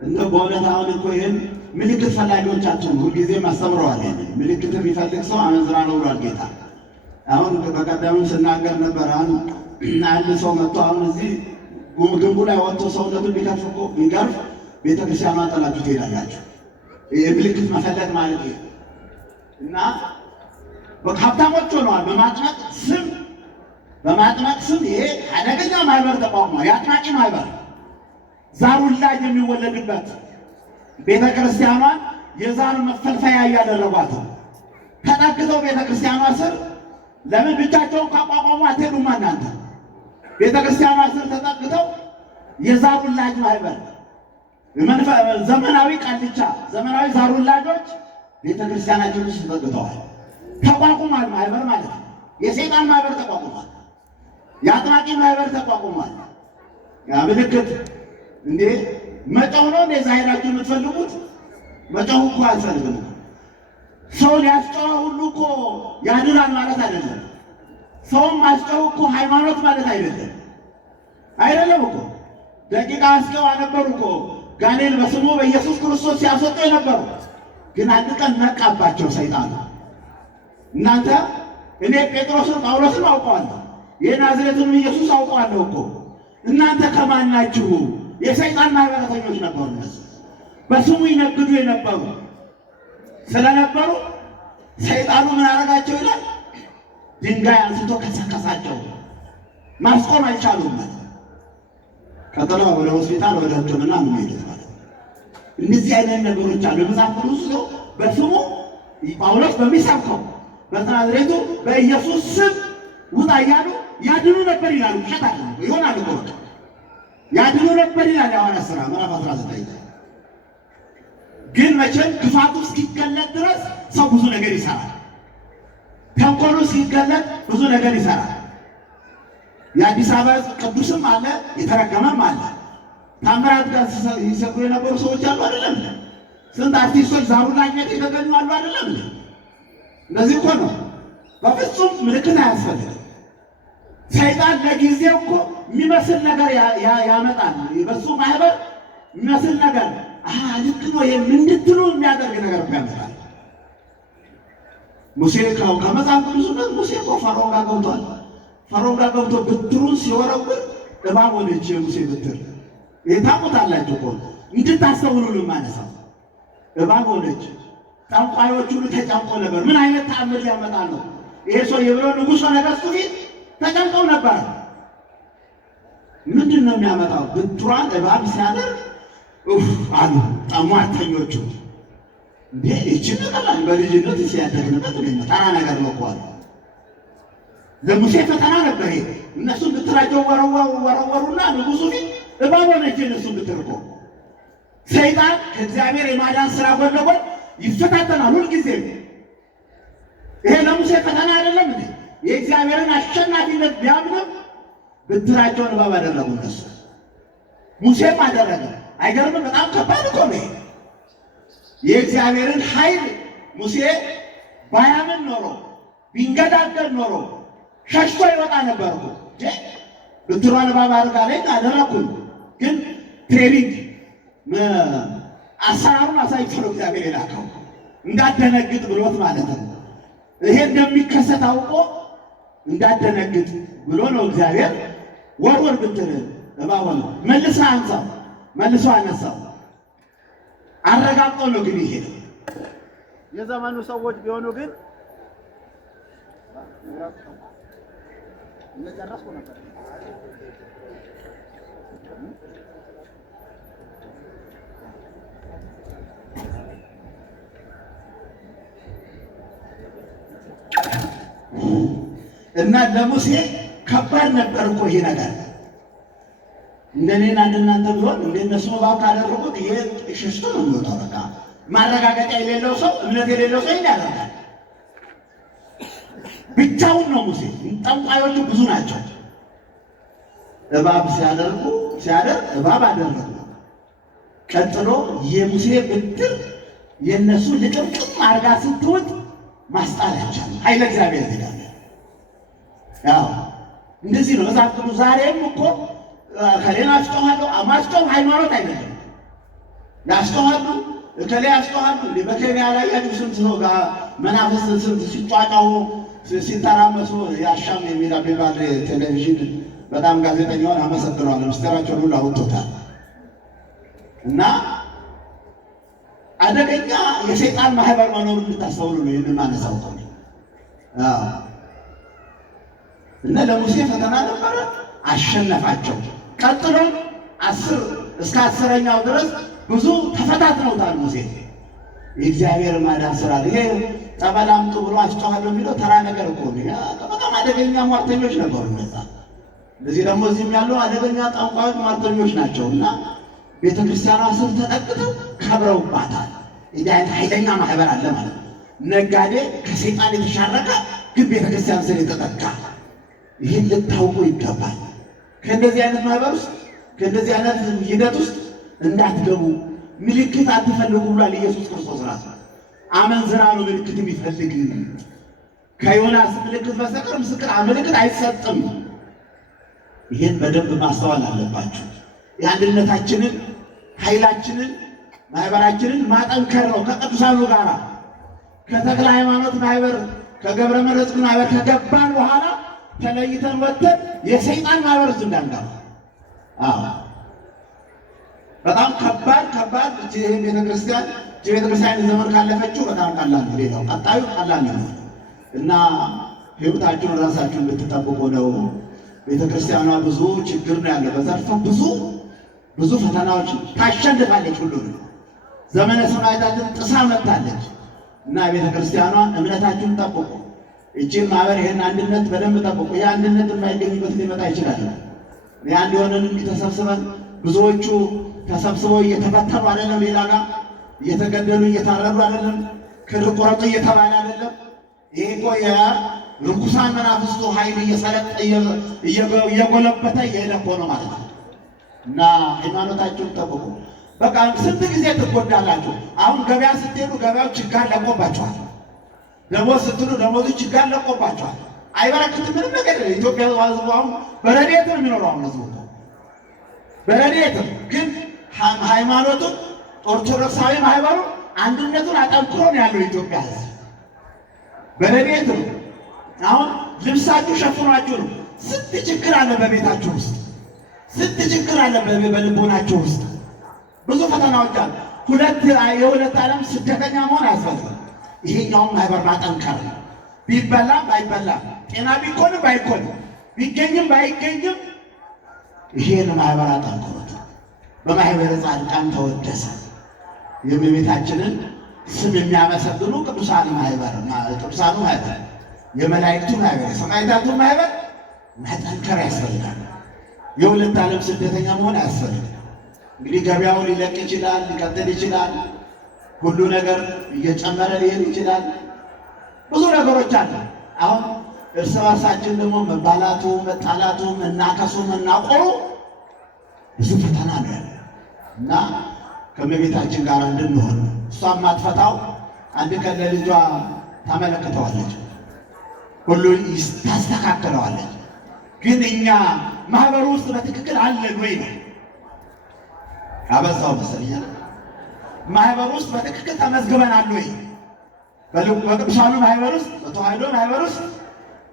እንደው በእውነት አሁን እኮ ይህን ምልክት ፈላጊዎቻቸውን ሁልጊዜም አስተምረዋል። ምልክት የሚፈልግ ሰው አመንዝራ ነው ብሏል ጌታ። አሁን በቀደምም ስናገር ነበር። አንድ ሰው መጥቶ አሁን እዚህ ግንቡ ላይ ወጥቶ ሰውነቱን ቢገርፍ ቤተክርስቲያኗ ጥላችሁ ትሄዳላችሁ። የምልክት መፈለግ ማለት ነው። እና ሀብታሞች ሆነዋል። በማጥመቅ ስም ይሄ አደገኛ ማህበር ተቋቁሟል። የአጥማቂ ማህበር ዛር ውላጅ የሚወለድበት ቤተክርስቲያኗን የዛር መፈልፈያ እያደረጓት ተጠግተው ቤተክርስቲያኗ ስር ለምን ብቻቸውን ካቋቋሙ አትሄዱማ እናንተ? ቤተክርስቲያኗ ስር ተጠግተው የዛር ውላጅ ማህበር ዘመናዊ ቃልቻ ዘመናዊ ዛር ውላጆች ቤተክርስቲያናችን ውስጥ ተጠግተዋል። ተቋቁሟል። ማህበር ማለት ነው። የሰይጣን ማህበር ተቋቁሟል። የአጥማቂ ማህበር ተቋቁሟል። ያ ምልክት እንዴ መጫው ነው። እንደዛ ሄዳችሁ የምትፈልጉት መጫው እኮ አልፈልግም። ሰው ሊያስጨዋ ሁሉ እኮ ያድናል ማለት አይደለም። ሰውም ማስጨው እኮ ሃይማኖት ማለት አይደለም እኮ። ደቂቃ አስጨዋ ነበሩ እኮ ጋኔን በስሙ በኢየሱስ ክርስቶስ ሲያስወጡ የነበሩ። ግን አንድ ቀን ነቃባቸው ሰይጣን። እናንተ እኔ ጴጥሮስን ጳውሎስን አውቀዋለሁ፣ የናዝሬቱን ኢየሱስ አውቀዋለሁ እኮ እናንተ ከማን ናችሁ? የሰይጣን ማህበረተኞች ነበሩ። እነሱ በስሙ ይነግዱ የነበሩ ስለነበሩ ሰይጣኑ ምን አደረጋቸው ይላል? ድንጋይ አንስቶ ከሰከሳቸው። ማስቆም አልቻሉም ማለት ነው። ቀጥሎ ወደ ሆስፒታል ወደ ሕክምና የሚሄዱት ማለት ነው። እንደዚህ አይነት ነገሮች አሉ። መጽሐፍ ቅዱስ ነው በስሙ ጳውሎስ በሚሰብከው በናዝሬቱ በኢየሱስ ስም ውጣ እያሉ ያድኑ ነበር ይላሉ። ውሸት አለ ይሆናል እኮ ያድኑ ነበር ይላል የሐዋርያት ሥራ ምዕራፍ 19። ግን መቼም ክፋቱ እስኪገለጥ ድረስ ሰው ብዙ ነገር ይሰራል። ተንኮሉ እስኪገለጥ ብዙ ነገር ይሰራል። የአዲስ አበባ ሕዝብ ቅዱስም አለ የተረገመም አለ። ታምራት ጋር ሲሰሩ የነበሩ ሰዎች አሉ አይደለም? ስንት አርቲስቶች ዛሩላኛት የተገኙ አሉ አይደለም? እንደዚህ እኮ ነው። በፍጹም ምልክት አያስፈልግም። ሰይጣን ለጊዜው እኮ የሚመስል ነገር ያመጣል። በሱ ማህበር የሚመስል ነገር ልክ ነው እንድትሉ የሚያደርግ ነገር እኮ ያመጣል። ሙሴ ከመጽሐፍ ቅዱስ ሙሴ እኮ ፈርዖን ጋር ገብቷል። ፈርዖን ጋር ገብቶ ብትሩን ሲወረውር እባብ ሆነች የሙሴ ብትር። ታውቁታላችሁ እኮ እንድታስተውሉ ነው የማነሳው። እባብ ሆነች። ጠንቋዮች ሁሉ ተጨንቆ ነበር። ምን አይነት ተአምር ሊያመጣ ነው ይሄ ሰው የብሎ ንጉሠ ነገሥቱ ፊት ተጨንቀው ነበር። ምንድን ነው የሚያመጣው? ብትሯን እባብ ሲያደርግ አሉ ሟርተኞቹ። እንዴ ይህችን ቀላል በልጅነት ሲያደግንበት ተራ ነገር ነው እኮ አሉ። ለሙሴ ፈተና ነበር ይሄ። እነሱ ብትራቸው ወረወሩና ንጉሡ ፊት እባብ ሆነች እነሱ ብትር እኮ። ሰይጣን ከእግዚአብሔር የማዳን ስራ ጎን ለጎን ይፈታተናል ሁልጊዜም። ይሄ ለሙሴ ፈተና አይደለም እንዴ? የእግዚአብሔርን አሸናፊነት ቢያምንም ብትራቸውን እባብ አደረጉ እነሱ። ሙሴም አደረገ። አይገርምም? በጣም ከባድ እኮ ነው። የእግዚአብሔርን ኃይል ሙሴ ባያምን ኖሮ ቢንገዳገድ ኖሮ ሸሽቶ ይወጣ ነበር እኮ። ብትሯን እባብ አድርጋለኝ አደረኩኝ። ግን ትሬኒንግ አሰራሩን አሳይቶ ነው እግዚአብሔር የላከው እንዳደነግጥ ብሎት ማለት ነው። ይሄ እንደሚከሰት አውቆ እንዳደነግጥ ብሎ ነው እግዚአብሔር ወርወር ብትር እባብ ነው መልሶ አንሳው መልሶ አነሳው። አረጋግጦ ነው ግን ይሄ የዘመኑ ሰዎች ቢሆኑ ግን እየጨረስኩ ነበር። እና ለሙሴ ከባድ ነበር እኮ ይሄ ነገር። እንደኔና እንደናንተ ቢሆን እንደነሱ እባብ ካደረጉት ይሄ ሽሽቱ ነው የሚወጣው። በቃ ማረጋገጫ የሌለው ሰው እምነት የሌለው ሰው ያደርጋል። ብቻውን ነው ሙሴ። ጠንቋዮቹ ብዙ ናቸው። እባብ ሲያደርግ እባብ አደረጉ። ቀጥሎ የሙሴ ብትር የነሱ ልቅምቅም አርጋ ስትወጥ ማስጣል አይቻልም። ኃይለ እግዚአብሔር ይላል። ያው እንደዚህ ነው መጽሐፍ ቅዱስ። ዛሬም እኮ ከሌላ አስጨዋለሁ ማስጨው ሃይማኖት አይደለም። ያስጨዋሉ ከሌላ ያስጨዋሉ። በኬንያ ላይ ያሉ ስንት ነው ጋር መናፍስት ስንት ሲጫጫው ሲተራመሱ ያሻም የሚባል ቴሌቪዥን በጣም ጋዜጠኛውን አመሰግነዋለሁ። ምስጢራቸውን ሁሉ አውጥቶታል። እና አደገኛ የሰይጣን ማህበር መኖሩን እንድታስተውሉ ነው የማነሳው። እና ለሙሴ ፈተና ነበረ፣ አሸነፋቸው። ቀጥሎ 10 እስከ 10ኛው ድረስ ብዙ ተፈታትነውታል ሙሴ። የእግዚአብሔር ማዳን ስራ ይሄ ጠበል አምጡ ብሎ አስጨዋለሁ የሚለው ተራ ነገር እኮ ነው። በጣም አደገኛ ሟርተኞች ነበሩ እነዛ። እንደዚህ ደግሞ እዚህም ያለው አደገኛ ጠንቋዮች ሟርተኞች ናቸው። እና ቤተክርስቲያኗ ስር ተጠቅተው ከብረውባታል። እንዲህ አይነት ኃይለኛ ማህበር አለ ማለት ነው። ነጋዴ ከሰይጣን የተሻረከ ግን ቤተክርስቲያን ስር የተጠቃ። ይህን ልታውቁ ይገባል። ከእንደዚህ አይነት ማህበር ውስጥ ከእንደዚህ አይነት ሂደት ውስጥ እንዳትገቡ። ምልክት አትፈልጉ ብሏል ኢየሱስ ክርስቶስ ራሱ። አመንዝራ ነው ምልክት የሚፈልግ። ከዮናስ ምልክት በስተቀር ምስክር ምልክት አይሰጥም። ይህን በደንብ ማስተዋል አለባችሁ። የአንድነታችንን ኃይላችንን ማህበራችንን ማጠንከር ነው። ከቅዱሳኑ ጋር ከተክለ ሃይማኖት ማህበር ከገብረ መድኅን ማህበር ከገባን በኋላ ተለይተን ወጥተን የሰይጣን ማህበር ውስጥ እንዳንገባ። በጣም ከባድ ይሄ ቤተክርስቲያን ቤተክርስቲያን ዘመን ካለፈችው በጣም ቀላል ነው። ሌላው ቀጣዩ ቀላል ነው እና ሕይወታችሁን ራሳችሁን እንድትጠብቁ ነው። ቤተክርስቲያኗ ብዙ ችግር ነው ያለው። በዘርፈ ብዙ ፈተናዎች ታሸንፋለች። ሁሉንም ዘመነ ሰማዕታትን ጥሳ መጥታለች እና ቤተክርስቲያኗ እምነታችሁን ጠብቁ። እቺን ማህበር ይሄን አንድነት በደንብ ጠብቁ። ያ አንድነት የማይገኝበት ሊመጣ ይችላል። ያን የሆነን ተሰብስበን ብዙዎቹ ተሰብስበው እየተፈተኑ አይደለም፣ ሌላ ጋር እየተገደሉ እየታረዱ አይደለም፣ ክር ቁረጡ እየተባለ አይደለም። ይሄ እኮ የርኩሳን መናፍስቱ ኃይል እየጎለበተ እየሄደ እኮ ነው ማለት ነው። እና ሃይማኖታችሁን ጠብቁ። በቃ ስንት ጊዜ ትጎዳላችሁ። አሁን ገበያ ስትሄዱ ገበያው ችጋር ለቆባችኋል። ደሞዝ ስትሉ ደሞዙ ችጋር ለቆባችኋል። አይበረክትም ምንም ነገር። ኢትዮጵያ ሕዝቡ አሁን በረድኤት ነው የሚኖረው። አሁን ሕዝቡ በረድኤት ግን ሃይማኖቱን ኦርቶዶክሳዊ ማህበሩ አንድነቱን አጠንክሮ ነው ያለው። ኢትዮጵያ ሕዝብ በረድኤት ነው። አሁን ልብሳችሁ ሸፍኗችሁ ነው። ስንት ችግር አለ በቤታችሁ ውስጥ፣ ስንት ችግር አለ በልቦናችሁ ውስጥ። ብዙ ፈተናዎች አሉ። የሁለት ዓለም ስደተኛ መሆን አያስፈልግም። ይሄኛውን ማህበር ማጠንከር ነው። ቢበላም ባይበላም፣ ጤና ቢኮንም ባይኮንም፣ ቢገኝም ባይገኝም ይሄን ማህበር አጠንክሩት። በማህበረ ጻድቃን ተወደሰ የእመቤታችንን ስም የሚያመሰግኑ ቅዱሳኑ ማህበር፣ የመላእክቱ ማህበር፣ የሰማዕታቱ ማህበር መጠንከር ያስፈልጋል። የሁለት ዓለም ስደተኛ መሆን አያስፈልግም። እንግዲህ ገበያው ሊለቅ ይችላል፣ ሊቀጥል ይችላል። ሁሉ ነገር እየጨመረ ሊሄድ ይችላል። ብዙ ነገሮች አሉ። አሁን እርስ በርሳችን ደግሞ መባላቱ፣ መጣላቱ፣ መናከሱ፣ መናቆሩ ብዙ ፈተና ነው ያለ እና ከእመቤታችን ጋር እንድንሆን እሷ የማትፈታው አንድ ቀን ለልጇ ታመለክተዋለች፣ ሁሉ ታስተካክለዋለች። ግን እኛ ማህበሩ ውስጥ በትክክል አለን ወይ ነው አበዛው መሰለኛል። ማህበሩ ውስጥ በትክክል ተመዝግበናል ወይ? በቅዱሳኑ ማህበር ውስጥ፣ በተዋህዶ ማህበር ውስጥ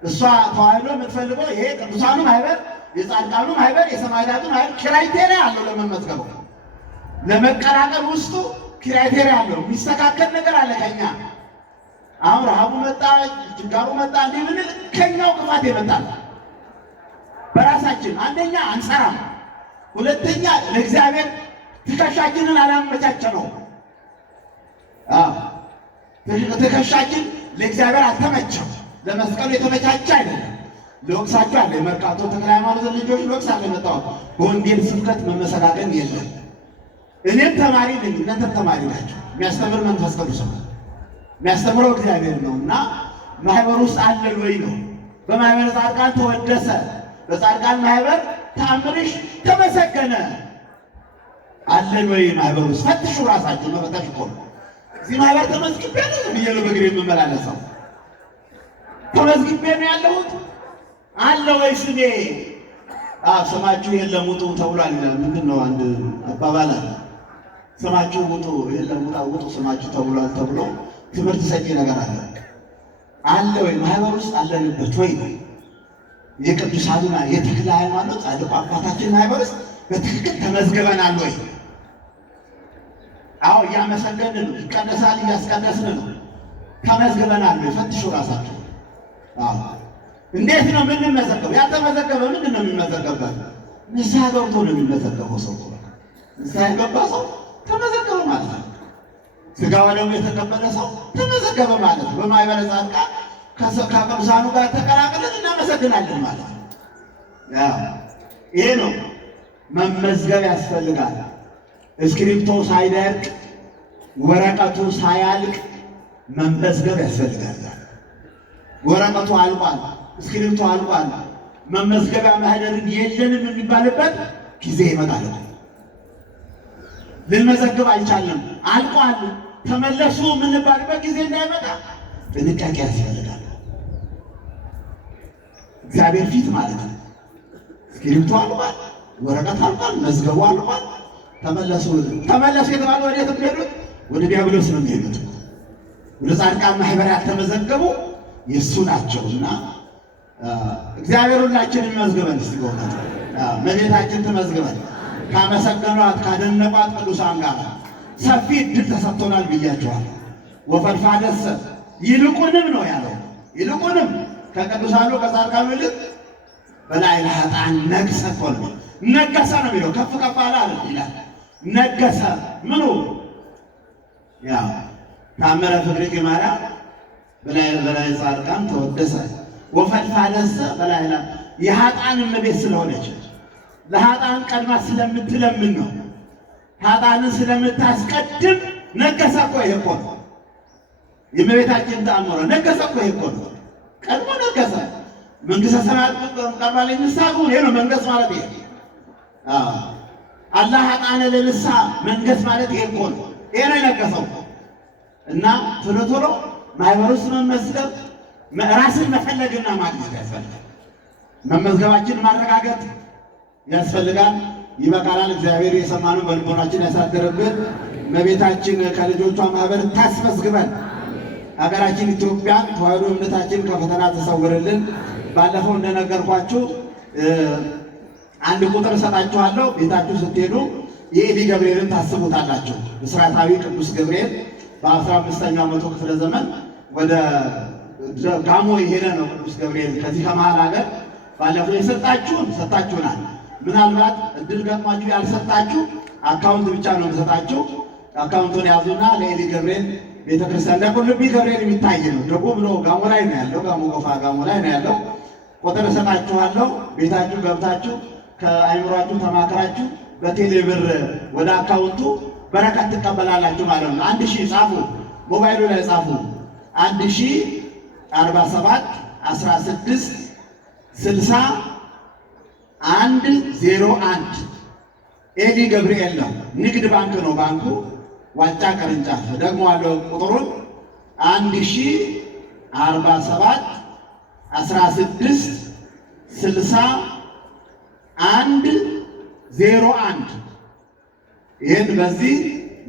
እሷ ተዋህዶ የምትፈልገው ይሄ ቅዱሳኑ ማህበር፣ የጻድቃኑ ማህበር፣ የሰማዕታቱ ማህበር ክራይቴሪያ አለው ለመመዝገበው። ለመቀላቀል ውስጡ ክራይቴሪያ አለው። የሚስተካከል ነገር አለ ከኛ። አሁን ረሃቡ መጣ፣ ችጋሩ መጣ እንዲህ ምንል ከኛው ክፋት ይመጣል። በራሳችን አንደኛ አንሰራም፣ ሁለተኛ ለእግዚአብሔር ትከሻችንን አላመቻቸ ነው። ትከሻችን ለእግዚአብሔር አልተመቸም። ለመስቀሉ የተመቻቸ አይደለም። ለወቅሳችሁ አለ የመርካቶ ተክለ ሃይማኖት ልጆች ለወቅስ አለ መጣው። በወንጌል ስብከት መመሰጋገን የለም። እኔም ተማሪ ነኝ፣ እናንተም ተማሪ ናቸው። የሚያስተምር መንፈስ ቅዱስ ነው፣ የሚያስተምረው እግዚአብሔር ነው። እና ማህበር ውስጥ አለን ወይ ነው። በማህበረ ጻድቃን ተወደሰ፣ በጻድቃን ማህበር ተአምርሽ ተመሰገነ። አለን ወይ ማህበር ውስጥ? ፈትሹ፣ ራሳችሁ መፈተሽ እኮ ነው። እዚህ ማህበር ተመዝግቤያለሁ ብዬ ነው በእግሬ የምመላለሰው። ተመዝግቤ ነው ያለሁት አለ ወይ ስሜ? ስማችሁ የለም ውጡ ተብሏል። ምንድን ነው አንድ አባባል አለ፣ ስማችሁ ውጡ የለም ውጡ ስማችሁ ተብሏል ተብሎ ትምህርት ሰጪ ነገር አለ። አለ ወይ ማህበር ውስጥ አለንበት ወይ? የቅዱሳኑ የተክለ ሃይማኖት ጻድቁ አባታችን ማህበር ውስጥ በትክክል ተመዝግበናል ወይ? አዎ እያመሰገንን ነው፣ ይቀደሳል፣ እያስቀደስን ነው። ተመዝግበናል ወይ? ፈትሹ ራሳችሁ። አዎ እንዴት ነው የምንመዘገበው? ያልተመዘገበ ምንድን ነው የሚመዘገበት? ንስሐ ገብቶ ነው የሚመዘገበው። ሰው ንስሐ የገባ ሰው ተመዘገበ ማለት ነው። ሥጋ ወደሙ የተቀበለ ሰው ተመዘገበ ማለት ነው። በማህበረ ጻድቃን ከቅዱሳኑ ጋር ተቀላቅለን እናመሰግናለን ማለት ነው። ይሄ ነው መመዝገብ ያስፈልጋል። እስክሪፕቶ ሳይደርቅ ወረቀቱ ሳያልቅ መመዝገብ ያስፈልጋል። ወረቀቱ አልቋል፣ እስክሪፕቶ አልቋል፣ መመዝገቢያ ማህደርን የለንም የሚባልበት ጊዜ ይመጣል። ልንመዘግብ አልቻለም፣ አልቋል፣ ተመለሱ የምንባልበት ጊዜ እንዳይመጣ ጥንቃቄ ያስፈልጋል። እግዚአብሔር ፊት ማለት ነው። እስክሪፕቶ አልቋል፣ ወረቀት አልቋል፣ መዝገቡ አልቋል። ተመለሱ የተባሉ ወዴት የሚሄዱት? ወደ ዲያብሎስ ነው የሚሄዱት። ወደ ጻድቃን ማህበር ያልተመዘገቡ የእሱ ናቸውና እግዚአብሔር ሁላችንን ይመዝግበን። እስቲ በእውነት እመቤታችን ትመዝግበን ካመሰገኗት ካደነቋት ቅዱሳን ጋር ሰፊ እድል ተሰጥቶናል ብያቸዋለሁ። ወፈድፋደሰ ይልቁንም ነው ያለው። ይልቁንም ከቅዱሳኑ ከጻድቃኑ ይልቅ በላዕለ ኃጥአን ነገሠ እኮ ነው። ነገሠ ነው የሚለው ከፍ ከፍ አለ ይላል። ነገሠ ምኑ ያው ታምረ ፍቅርኪ ማርያም በላይ ጻድቃን ተወደሰ ወፈድፋደሰ በላዕለ የኃጥአን እመቤት ስለሆነች ለኃጥአን ቀድማ ስለምትለምን ነው። ኃጥአንን ስለምታስቀድም ነገሠ እኮ ይሄ እኮ ነው። የእመቤታችን ተአምሮ ነገሠ እኮ ይሄ እኮ ነው። ቀድሞ ነገሠ። መንግሥተ ሰማያት ቀርባለች ንስሐ ግቡ። ይሄ ነው መንገሥ ማለት ይሄ። አላህ ኃጥአነ ለንስሐ መንገሥ ማለት ይሄ እኮ ነው። ይሄ ነው የነገሠው። እና ቶሎ ቶሎ ማህበር ውስጥ መመዝገብ ራስን መፈለግና ማግኘት ያስፈልጋል። መመዝገባችን ማረጋገጥ ያስፈልጋል። ይበቃላል። እግዚአብሔር የሰማነው በልቦናችን ያሳደረብን። እመቤታችን ከልጆቿ ማህበር ታስመዝግበን። ሀገራችን ኢትዮጵያን ተዋሕዶ እምነታችን ከፈተና ተሰውርልን። ባለፈው እንደነገርኳችሁ አንድ ቁጥር እሰጣችኋለሁ። ቤታችሁ ስትሄዱ የኤሊ ገብርኤልን ታስቡታላችሁ። ምስራታዊ ቅዱስ ገብርኤል በ15ኛው መቶ ክፍለ ዘመን ወደ ጋሞ የሄደ ነው። ቅዱስ ገብርኤል ከዚህ ከመሃል ሀገር ባለፈው የሰጣችሁን ሰጣችሁናል። ምናልባት እድል ገጥሟችሁ ያልሰጣችሁ አካውንት ብቻ ነው የምሰጣችሁ። አካውንቱን ያዙና ለኤሊ ገብርኤል ቤተክርስቲያን ለቁልቢ ገብርኤል የሚታይ ነው። ደቡብ ነው፣ ጋሞ ላይ ነው ያለው። ጋሞ ጎፋ ጋሞ ላይ ነው ያለው። ቁጥር እሰጣችኋለሁ። ቤታችሁ ገብታችሁ ከአይምሯችሁ ተማክራችሁ በቴሌ ብር ወደ አካውንቱ በረከት ትቀበላላችሁ ማለት ነው። 1000 ጻፉ፣ ሞባይሉ ላይ ጻፉ። 1047 16 60 101 ኤሊ ገብርኤል ነው። ንግድ ባንክ ነው ባንኩ፣ ዋጫ ቅርንጫፍ። ደግሞ አለው ቁጥሩን 1047 16 60 101 ይህን በዚህ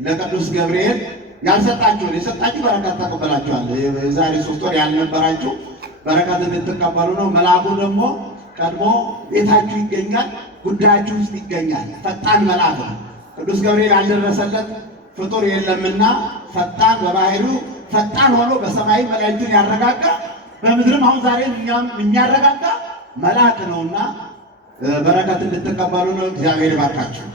ለቅዱስ ገብርኤል ያልሰጣችሁን የሰጣችሁ በረከት ተቀበላችኋል። የዛሬ 3 ወር ያልነበራችሁ በረከት እንድትቀበሉ ነው። መልአኩ ደግሞ ቀድሞ ቤታችሁ ይገኛል፣ ጉዳያችሁ ውስጥ ይገኛል። ፈጣን መልአክ ነው። ቅዱስ ገብርኤል ያልደረሰለት ፍጡር የለምና ፈጣን በባህሪው ፈጣን ሆኖ በሰማይ መላእክቱን ያረጋጋ በምድርም አሁን ዛሬ እኛም የሚያረጋጋ መልአክ ነውና በረከት እንድትቀበሉ ነው። እግዚአብሔር ይባርካችሁ።